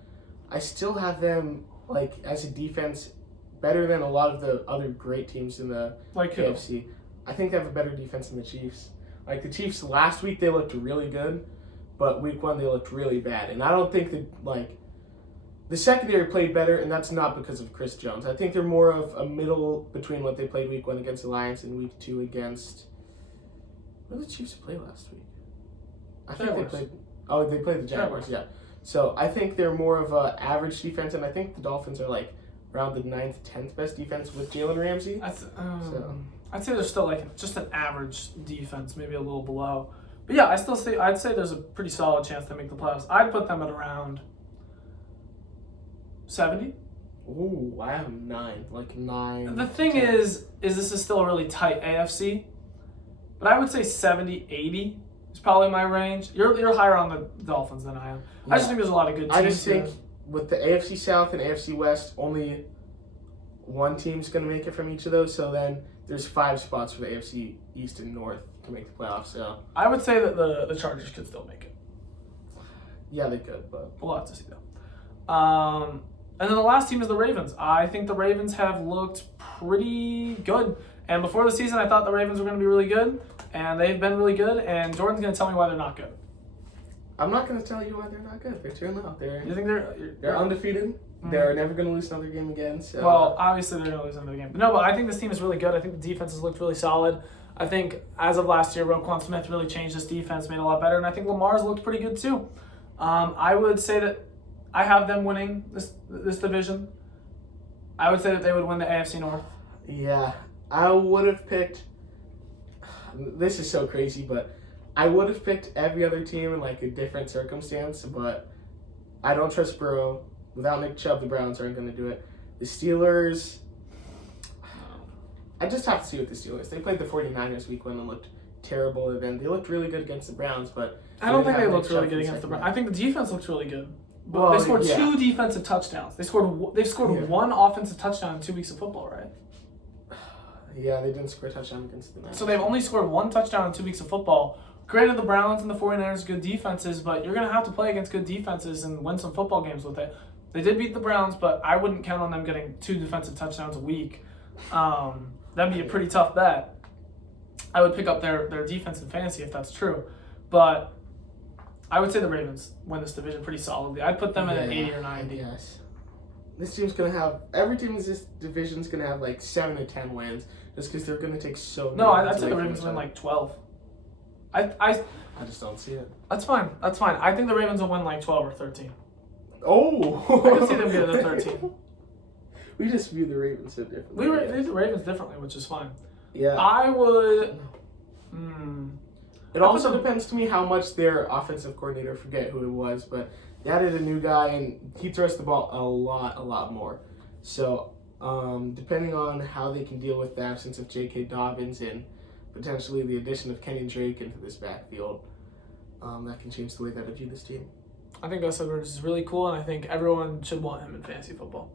I still have them, like, as a defense, better than a lot of the other great teams in the AFC. I think they have a better defense than the Chiefs. Like, the Chiefs last week, they looked really good, but week 1, they looked really bad. And I don't think that, like, the secondary played better, and that's not because of Chris Jones. I think they're more of a middle between what they played week 1 against the Lions and week 2 against... What did the Chiefs play last week? I think they played... Oh, they played the Jaguars, yeah. So I think they're more of an average defense, and I think the Dolphins are, like, around the 9th, 10th best defense with Jalen Ramsey. I'd say they're still like just an average defense, maybe a little below. But yeah, I'd say there's a pretty solid chance they make the playoffs. I'd put them at around 70. Ooh, I have 9. Like 9. The thing is this is still a really tight AFC. But I would say 70, 80 is probably my range. You're higher on the Dolphins than I am. Yeah. I just think there's a lot of good teams. I just think with the AFC South and AFC West, only one team's going to make it from each of those. So then there's 5 spots for the AFC East and North to make the playoffs. So I would say that the Chargers could still make it. Yeah, they could, but we'll have to see though. And then the last team is the Ravens. I think the Ravens have looked pretty good. And before the season, I thought the Ravens were going to be really good, and they've been really good. And Jordan's going to tell me why they're not good. I'm not going to tell you why they're not good. They're 2-0. You think they're undefeated? Mm-hmm. They're never going to lose another game again. So. Well, obviously they're going to lose another game. No, but I think this team is really good. I think the defense has looked really solid. I think as of last year, Roquan Smith really changed this defense, made it a lot better, and I think Lamar's looked pretty good too. I would say that I have them winning this division. I would say that they would win the AFC North. Yeah, I would have picked. This is so crazy, but I would have picked every other team in like a different circumstance. But I don't trust Burrow. Without Nick Chubb, the Browns aren't going to do it. The Steelers. I just have to see with the Steelers. They played the 49ers week 1 and looked terrible. And then they looked really good against the Browns, but I don't think they looked really good against the Browns. I think the defense looked really good. But they scored 2 defensive touchdowns. They've scored 1 offensive touchdown in 2 weeks of football, right? Yeah, they didn't score a touchdown against the Niners. So they've only scored 1 touchdown in 2 weeks of football. Granted, the Browns and the 49ers are good defenses, but you're going to have to play against good defenses and win some football games with it. They did beat the Browns, but I wouldn't count on them getting 2 defensive touchdowns a week. That'd be a pretty tough bet. I would pick up their defense in fantasy if that's true. But I would say the Ravens win this division pretty solidly. I'd put them at an 80 or 90. Yes. This team's going to have... Every team in this division's going to have like 7 to 10 wins just because they're going to take so many. No, I'd say the Ravens win like 12. I just don't see it. That's fine. I think the Ravens will win like 12 or 13. Oh! I can see them getting to 13. We just view the Ravens so differently. We view the Ravens differently, which is fine. Yeah. I would... It also depends to me how much their offensive coordinator, forget who it was, but they added a new guy and he throws the ball a lot more. So depending on how they can deal with the absence of J.K. Dobbins and potentially the addition of Kenny Drake into this backfield, that can change the way that I view this team. I think Gus Edwards is really cool, and I think everyone should want him in fantasy football.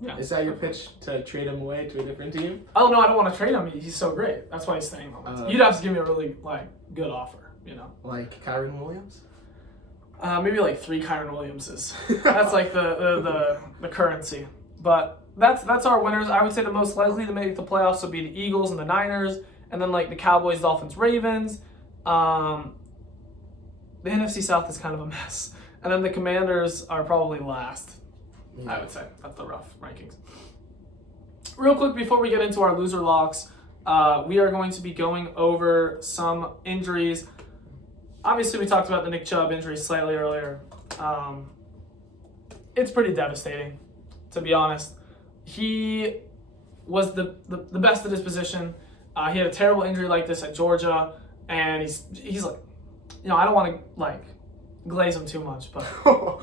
Yeah. Is that your pitch to trade him away to a different team? Oh no, I don't want to trade him. He's so great. That's why he's staying on. You'd have to give me a really good offer, Like Kyron Williams? Maybe 3 Kyron Williamses. That's like the currency. But that's our winners. I would say the most likely to make the playoffs would be the Eagles and the Niners, and then the Cowboys, Dolphins, Ravens. The NFC South is kind of a mess, and then the Commanders are probably last. I would say that's the rough rankings. Real quick before we get into our loser locks, we are going to be going over some injuries. Obviously, we talked about the Nick Chubb injury slightly earlier. It's pretty devastating, to be honest. He was the best at his position. He had a terrible injury like this at Georgia, and he's I don't want to glaze him too much, but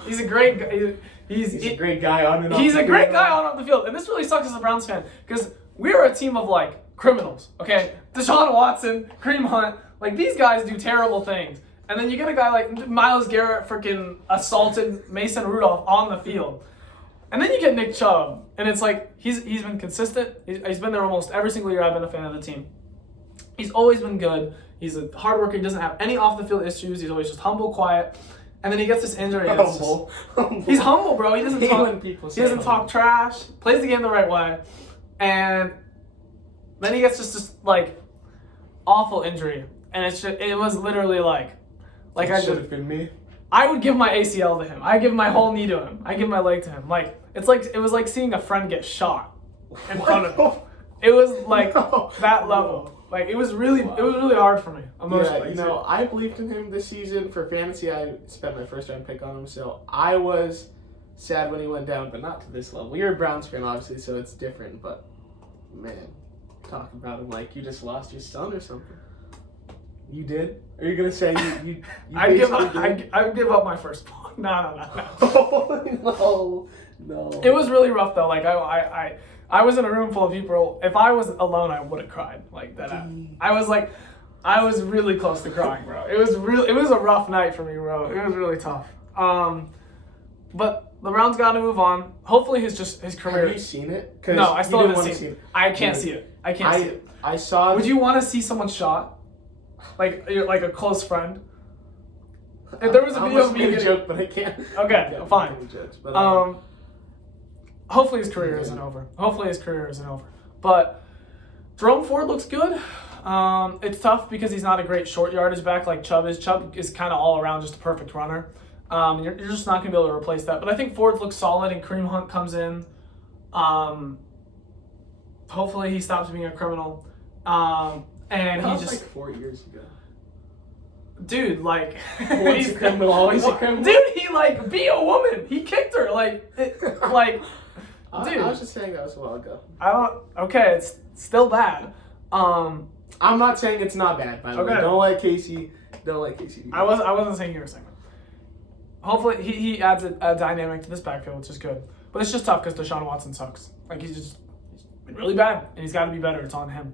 he's a great guy. He's a great guy on and off. He's a great guy on and off the field, and this really sucks as a Browns fan because we're a team of criminals. Okay, Deshaun Watson, Kareem Hunt, these guys do terrible things, and then you get a guy like Myles Garrett freaking assaulted Mason Rudolph on the field, and then you get Nick Chubb, and it's he's been consistent. He's been there almost every single year I've been a fan of the team. He's always been good. He's a hard worker. He doesn't have any off the field issues. He's always just humble, quiet. And then he gets this injury. Humble. He's humble, bro. He doesn't talk. He doesn't talk trash. Plays the game the right way, and then he gets just this awful injury. And it was literally I should have been me. I would give my ACL to him. I give my whole knee to him. I give my leg to him. It was like seeing a friend get shot in front of him. It was that level. It was really hard for me emotionally. Yeah, I believed in him this season. For fantasy, I spent my first round pick on him, so I was sad when he went down, but not to this level. You're a Browns fan, obviously, so it's different, but man, talk about him like you just lost your son or something. You did? Are you gonna say you I'd give up my firstborn. No. No. It was really rough though. I was in a room full of people. If I was alone, I would have cried that. I was really close to crying, bro. It was a rough night for me, bro. It was really tough. But the Browns got to move on. Hopefully his career. Have you seen it? No, I still haven't seen it. I can't see it. I can't see it. I saw. Would you want to see someone shot? Like a close friend? If there was a video of me getting... joke, but I can't. Okay, fine. Jokes, but, hopefully his career isn't over. But Jerome Ford looks good. It's tough because he's not a great short yardage back like Chubb is. Chubb is kind of all around just a perfect runner. You're just not going to be able to replace that. But I think Ford looks solid and Kareem Hunt comes in. Hopefully he stops being a criminal. And that he was just 4 years ago. Dude, once a criminal, always a criminal. Dude, he be a woman. He kicked her, dude. I was just saying that was a while ago. Okay, it's still bad. I'm not saying it's not bad, by the way. Don't let Casey do I wasn't saying you were saying that. Hopefully he adds a dynamic to this backfield, which is good. But it's just tough because Deshaun Watson sucks. He's been really bad, and he's got to be better. It's on him.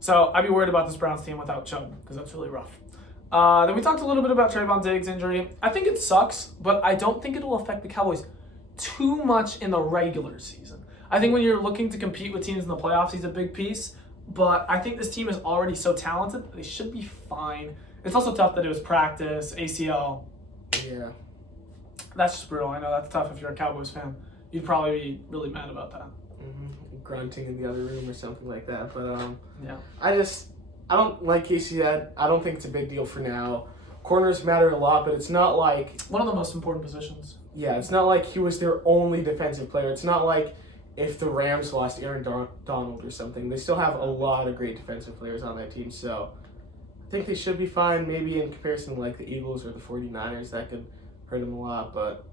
So I'd be worried about this Browns team without Chubb because that's really rough. Then we talked a little bit about Trayvon Diggs' injury. I think it sucks, but I don't think it will affect the Cowboys too much in the regular season. I think when you're looking to compete with teams in the playoffs, he's a big piece. But I think this team is already so talented that they should be fine. It's also tough that it was practice, ACL. Yeah. That's just brutal. I know that's tough if you're a Cowboys fan. You'd probably be really mad about that. Mm-hmm. Grunting in the other room or something like that. But yeah. I don't, like Casey said, I don't think it's a big deal for now. Corners matter a lot, but it's not like... One of the most important positions. Yeah, it's not like he was their only defensive player. It's not like if the Rams lost Aaron Donald or something. They still have a lot of great defensive players on that team, so I think they should be fine. Maybe in comparison to the Eagles or the 49ers, that could hurt them a lot, but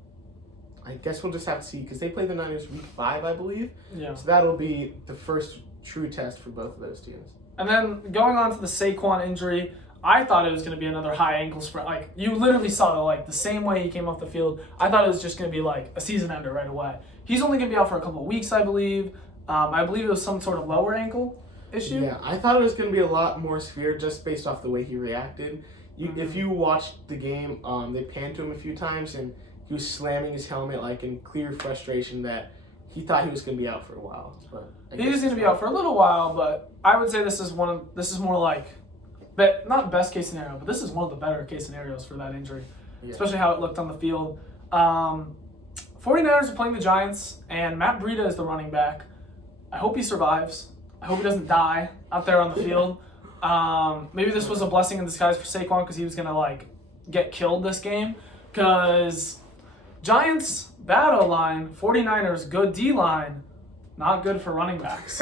I guess we'll just have to see because they play the Niners week 5, I believe. Yeah. So that'll be the first true test for both of those teams. And then going on to the Saquon injury, I thought it was going to be another high ankle sprain. Like, you literally saw the same way he came off the field. I thought it was just going to be like a season ender right away. He's only going to be out for a couple of weeks, I believe. I believe it was some sort of lower ankle issue. Yeah, I thought it was going to be a lot more severe just based off the way he reacted. If you watched the game, they panned to him a few times, and he was slamming his helmet like in clear frustration that he thought he was going to be out for a while. But He is going to be out for a little while, but I would say this is more like, but not best case scenario, but this is one of the better case scenarios for that injury, especially how it looked on the field. 49ers are playing the Giants, and Matt Breida is the running back. I hope he survives. I hope he doesn't die out there on the field. Maybe this was a blessing in disguise for Saquon because he was going to get killed this game. Because Giants, bad O-line, 49ers, good D-line, not good for running backs.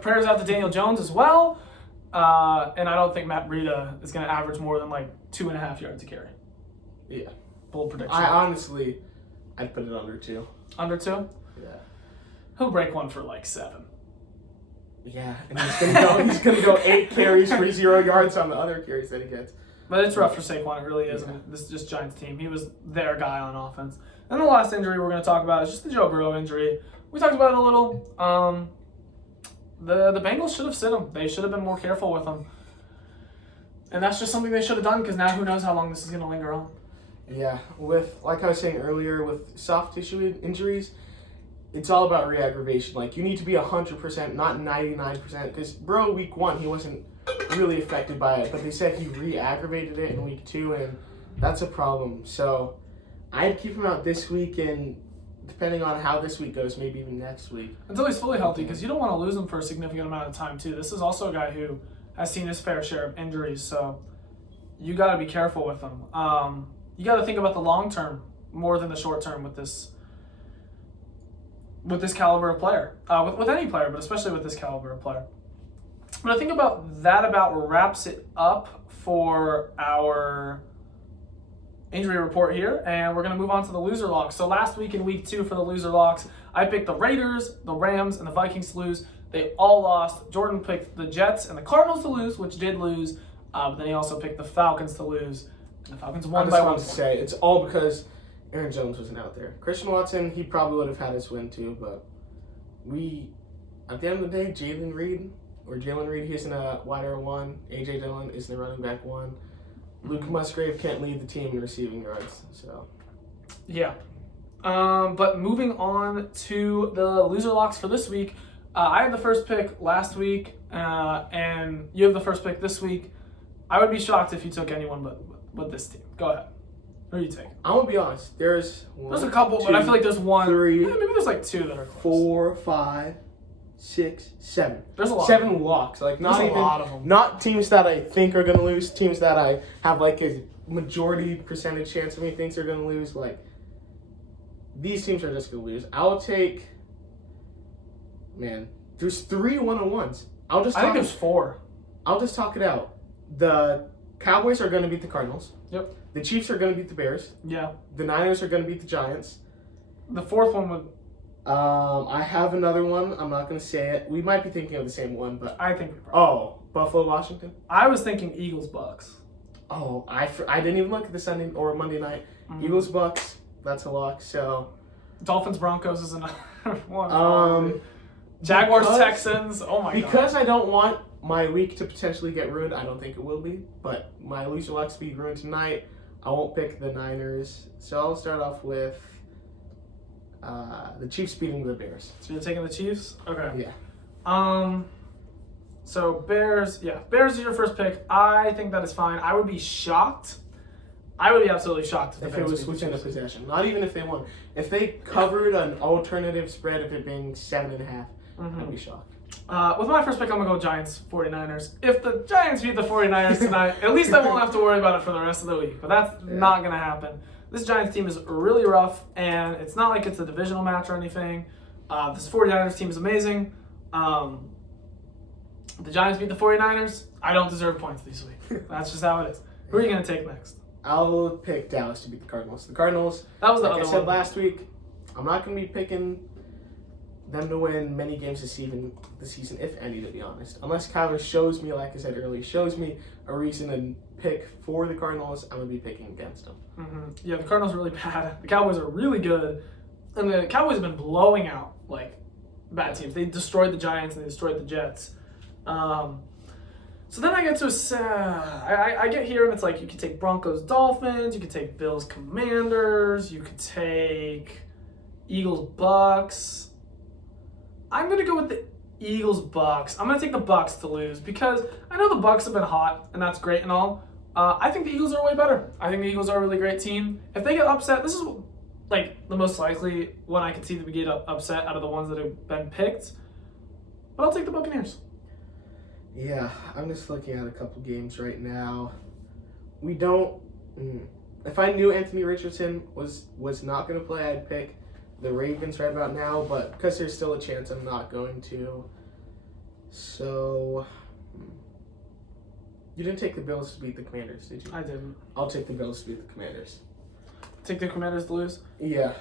Prayers out to Daniel Jones as well. And I don't think Matt Breida is going to average more than 2.5 yards a carry. Yeah. Bold prediction. I'd put it under 2. Under 2? Yeah. He'll break one for 7. Yeah, and he's gonna go 8 carries for 0 yards on the other carries that he gets. But it's rough for Saquon, it really is. Yeah. This is just Giants team. He was their guy on offense. And the last injury we're going to talk about is just the Joe Burrow injury. We talked about it a little. The Bengals should have sit him. They should have been more careful with him. And that's just something they should have done because now who knows how long this is going to linger on. Yeah, like I was saying earlier, with soft tissue injuries, it's all about re-aggravation. You need to be 100%, not 99%. Because Burrow, week 1, he wasn't really affected by it. But they said he re-aggravated it in week 2, and that's a problem. So I'd keep him out this week, and depending on how this week goes, maybe even next week. Until he's fully healthy, because you don't want to lose him for a significant amount of time, too. This is also a guy who has seen his fair share of injuries, so you got to be careful with him. You got to think about the long term more than the short term with this caliber of player, with any player, but especially with this caliber of player. But I think about wraps it up for our injury report here, and we're going to move on to the loser locks. So last week in week 2 for the loser locks, I picked the Raiders, the Rams, and the Vikings to lose. They all lost. Jordan picked the Jets and the Cardinals to lose, which did lose, but then he also picked the Falcons to lose, and the Falcons won by 1 point. I just want to say, it's all because Aaron Jones wasn't out there. Christian Watson, he probably would have had his win too, but at the end of the day, Jalen Reed, he's in a wider 1. A.J. Dillon is in the running back 1. Luke Musgrave can't lead the team in receiving yards, so. Yeah. But moving on to the loser locks for this week, I had the first pick last week, and you have the first pick this week. I would be shocked if you took anyone but this team. Go ahead. Who do you take? I'm going to be honest. There's a couple, but I feel like there's 1. 3. Maybe there's 2 that are close. 4, 5, 6, 7. There's a lot. 7 locks. Not there's even, a lot of them. Not teams that I think are going to lose. Teams that I have a majority percentage chance of me thinks are going to lose. These teams are just going to lose. I'll take. Man, there's 3 1-on-1s. I think there's 4. I'll just talk it out. The Cowboys are going to beat the Cardinals. Yep. The Chiefs are going to beat the Bears. Yeah. The Niners are going to beat the Giants. The 4th one would. I have another one. I'm not going to say it. We might be thinking of the same one, but I think we probably. Buffalo, Washington. I was thinking Eagles, Bucks. Oh, I didn't even look at the Sunday or Monday night. Mm-hmm. Eagles, Bucks. That's a lock. So. Dolphins, Broncos is another one. Jaguars, Texans. Oh my god. Because I don't want my week to potentially get ruined. I don't think it will be, but my loser locks be ruined tonight. I won't pick the Niners, so I'll start off with the Chiefs beating the Bears. So you're taking the Chiefs? Okay. Yeah. So Bears, Bears is your first pick. I think that is fine. I would be shocked. I would be absolutely shocked if it was switching the possession. Not even if they won. If they covered an alternative spread of it being 7.5, I'd be shocked. With my first pick, I'm going to go Giants, 49ers. If the Giants beat the 49ers tonight, at least I won't have to worry about it for the rest of the week. But that's not going to happen. This Giants team is really rough, and it's not like it's a divisional match or anything. This 49ers team is amazing. The Giants beat the 49ers. I don't deserve points this week. That's just how it is. Who are you going to take next? I'll pick Dallas to beat the Cardinals. The Cardinals, that was the like other I said one. last week, I'm not going to be picking them to win many games this season, if any, to be honest. Unless Kyler shows me, like I said earlier, shows me a reason to pick for the Cardinals, I'm going to be picking against them. Mm-hmm. Yeah, the Cardinals are really bad. The Cowboys are really good. And the Cowboys have been blowing out, like, bad teams. They destroyed the Giants and they destroyed the Jets. So then I get to I get here and it's like you could take Broncos, Dolphins, you could take Bills, Commanders, you could take Eagles, Bucks. I'm gonna go with the Eagles, Bucks. I'm gonna take the Bucks to lose because I know the Bucks have been hot and that's great and all. I think the Eagles are way better. I think the Eagles are a really great team. If they get upset, this is like the most likely one I could see them get upset out of the ones that have been picked. But I'll take the Buccaneers. Yeah, I'm just looking at a couple games right now. We don't. If I knew Anthony Richardson was not going to play, I'd pick the Ravens right about now. But because there's still a chance, I'm not going to. So, you didn't take the Bills to beat the Commanders, did you? I didn't. I'll take the Bills to beat the Commanders. Take the Commanders to lose? Yeah,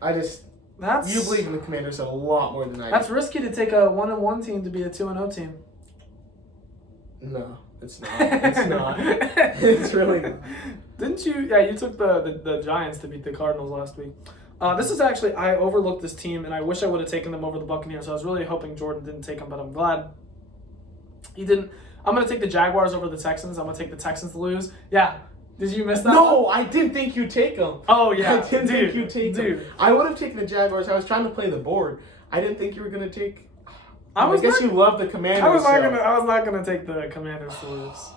you believe in the Commanders a lot more than I do. That's risky to take a 1-1 team to be a 2-0 team. No, it's not. It's not. It's really not. Didn't you? Yeah, you took the Giants to beat the Cardinals last week. This is actually, I overlooked this team, and I wish I would have taken them over the Buccaneers. I was really hoping Jordan didn't take them, but I'm glad he didn't. I'm going to take the Jaguars over the Texans. I'm going to take the Texans to lose. Yeah. Did you miss that? No, I didn't think you'd take them. Oh, yeah. I didn't think you'd take them. I would have taken the Jaguars. I was trying to play the board. I didn't think you were going to take... I guess you love the Commanders. I was not gonna take the Commanders to lose.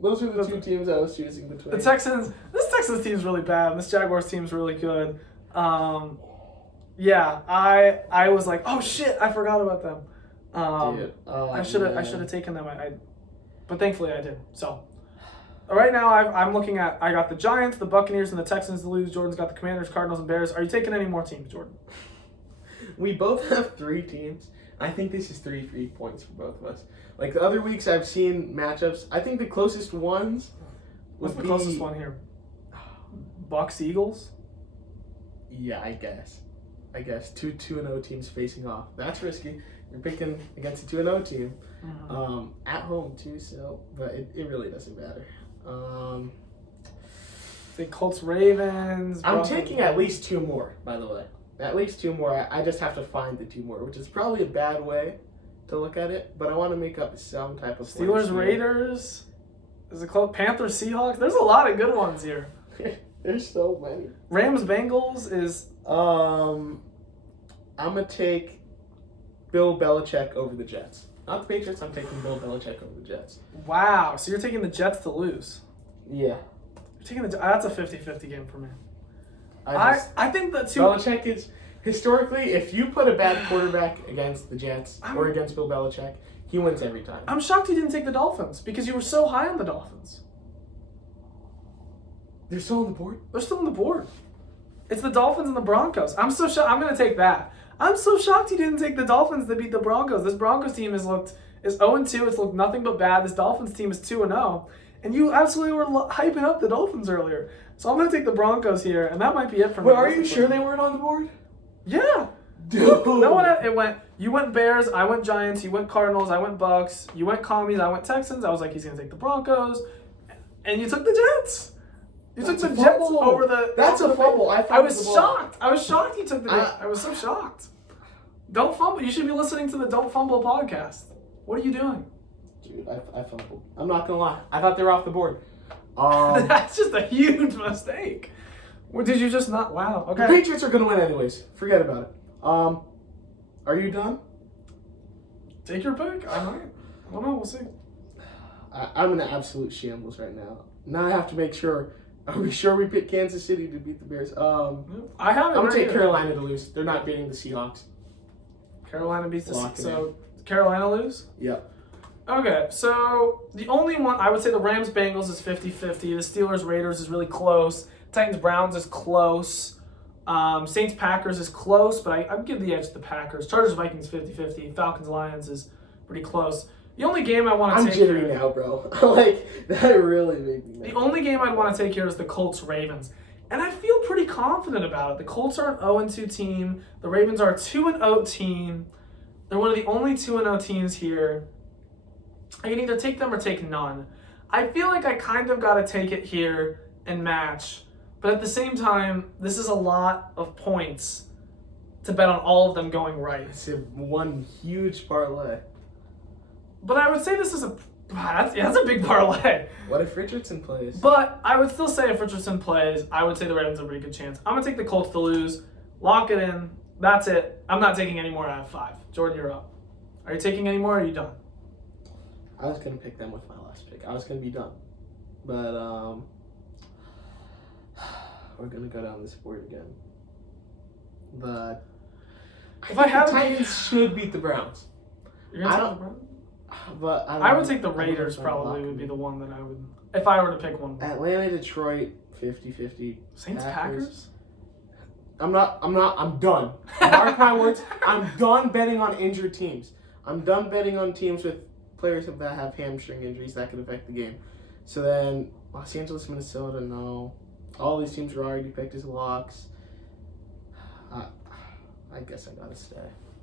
Those are the two teams I was choosing between. The Texans. This Texans team's really bad. This Jaguars team's really good. Yeah, I was like, oh shit, I forgot about them. I should have taken them. But thankfully I did. So right now I'm looking at. I got the Giants, the Buccaneers, and the Texans to lose. Jordan's got the Commanders, Cardinals, and Bears. Are you taking any more teams, Jordan? We both have 3 teams. I think this is 3 free points for both of us. Like the other weeks I've seen matchups, I think the closest ones What's the closest one here? Bucks, Eagles? Yeah, I guess. 2-0 teams facing off. That's risky. You're picking against a 2-0 team. Mm-hmm. At home too, so but it really doesn't matter. The Colts, Ravens. I'm taking at least 2 more, by the way. At least 2 more. I just have to find the 2 more, which is probably a bad way to look at it, but I want to make up some type of Steelers, Raiders. Is it called Panthers, Seahawks? There's a lot of good ones here. There's so many. Rams, Bengals is. I'm gonna take Bill Belichick over the Jets. Not the Patriots. I'm taking Bill Belichick over the Jets. Wow. So you're taking the Jets to lose. Yeah. You're taking that's a 50-50 game for me. I think that too. Belichick is historically, if you put a bad quarterback against the Jets or against Bill Belichick, he wins every time. I'm shocked you didn't take the Dolphins because you were so high on the Dolphins. They're still on the board? They're still on the board. It's the Dolphins and the Broncos. I'm so shocked. I'm going to take that. I'm so shocked you didn't take the Dolphins to beat the Broncos. This Broncos team is 0-2. It's looked nothing but bad. This Dolphins team is 2-0. And you absolutely were hyping up the Dolphins earlier. So I'm going to take the Broncos here, and that might be it for me. Wait, are you sure they weren't on the board? Yeah. Dude. You went Bears, I went Giants, you went Cardinals, I went Bucks, you went Commies, I went Texans. I was like, he's going to take the Broncos. And you took the Jets. You took the Jets over the... That's a fumble. I was shocked. I was shocked you took the Jets. I was so shocked. Don't fumble. You should be listening to the Don't Fumble podcast. What are you doing? Dude, I fumbled. I'm not going to lie. I thought they were off the board. That's just a huge mistake. Or did you just not? Wow. Okay. The Patriots are going to win anyways. Forget about it. Are you done? Take your pick. I might. I don't know. We'll see. I'm in an absolute shambles right now. Now I have to make sure. Are we sure we picked Kansas City to beat the Bears? I have it. I'm going to take Carolina to lose. They're not beating the Seahawks. Carolina beats the Seahawks. So Carolina lose? Yep. Okay, so the only one, I would say the Rams-Bengals is 50-50. The Steelers-Raiders is really close. Titans-Browns is close. Saints-Packers is close, but I'd give the edge to the Packers. Chargers-Vikings 50-50. Falcons-Lions is pretty close. The only game I want to take here... I'm jittery now, bro. Like, that really made me mad. The only game I'd want to take here is the Colts-Ravens. And I feel pretty confident about it. The Colts are an 0-2 team. The Ravens are a 2-0 team. They're one of the only 2-0 teams here. I can either take them or take none. I feel like I kind of got to take it here and match. But at the same time, this is a lot of points to bet on all of them going right. It's one huge parlay. But I would say this is that's a big parlay. What if Richardson plays? But I would still say if Richardson plays, I would say the Ravens have a pretty good chance. I'm going to take the Colts to lose. Lock it in. That's it. I'm not taking any more out of 5. Jordan, you're up. Are you taking any more or are you done? I was going to pick them with my last pick. I was going to be done. But we're going to go down this board again. The Titans should beat the Browns. You're going to take the Browns? But I would take the Raiders probably would be the one that I would, if I were to pick one. Atlanta, Detroit, 50-50. Saints, Packers? I'm done. Mark my words, I'm done betting on injured teams. I'm done betting on teams with players that have hamstring injuries that could affect the game. So then, Los Angeles, Minnesota, no. All these teams were already picked as locks. I guess I gotta stay.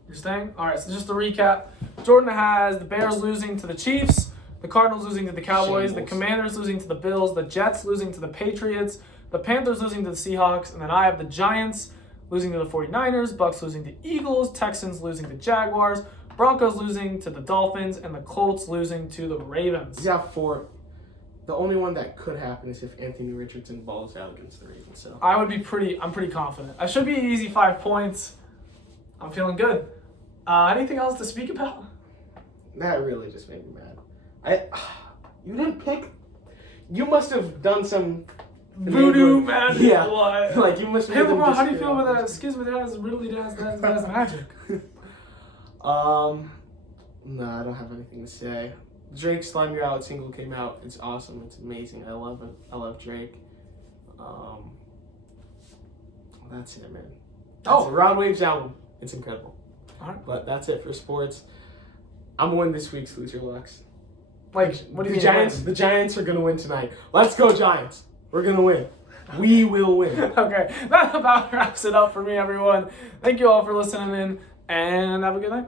You're staying? All right, so just to recap, Jordan has the Bears losing to the Chiefs, the Cardinals losing to the Cowboys, Shambles. the Commanders losing to the Bills, the Jets losing to the Patriots, the Panthers losing to the Seahawks, and then I have the Giants losing to the 49ers, Bucks losing to Eagles, Texans losing to Jaguars, Broncos losing to the Dolphins, and the Colts losing to the Ravens. He's got 4. The only one that could happen is if Anthony Richardson balls out against the Ravens. So I'm pretty confident. I should be an easy 5 points. I'm feeling good. Anything else to speak about? That really just made me mad. You didn't pick. You must have done some Voodoo magic. Yeah, What? like you must. Hey LeBron, how do you feel about that? Excuse me, that's magic. No, I don't have anything to say. Drake's Slime Your Out single came out. It's awesome. It's amazing. I love it. I love Drake. That's it, man. That's it. Rod Wave's album. It's incredible. All right. But that's it for sports. I'm gonna win this week's Loser Locks. Like, what do you the mean? Giants? The Giants are gonna win tonight. Let's go, Giants! We're gonna win. We will win. Okay, that about wraps it up for me, everyone. Thank you all for listening in, and have a good night.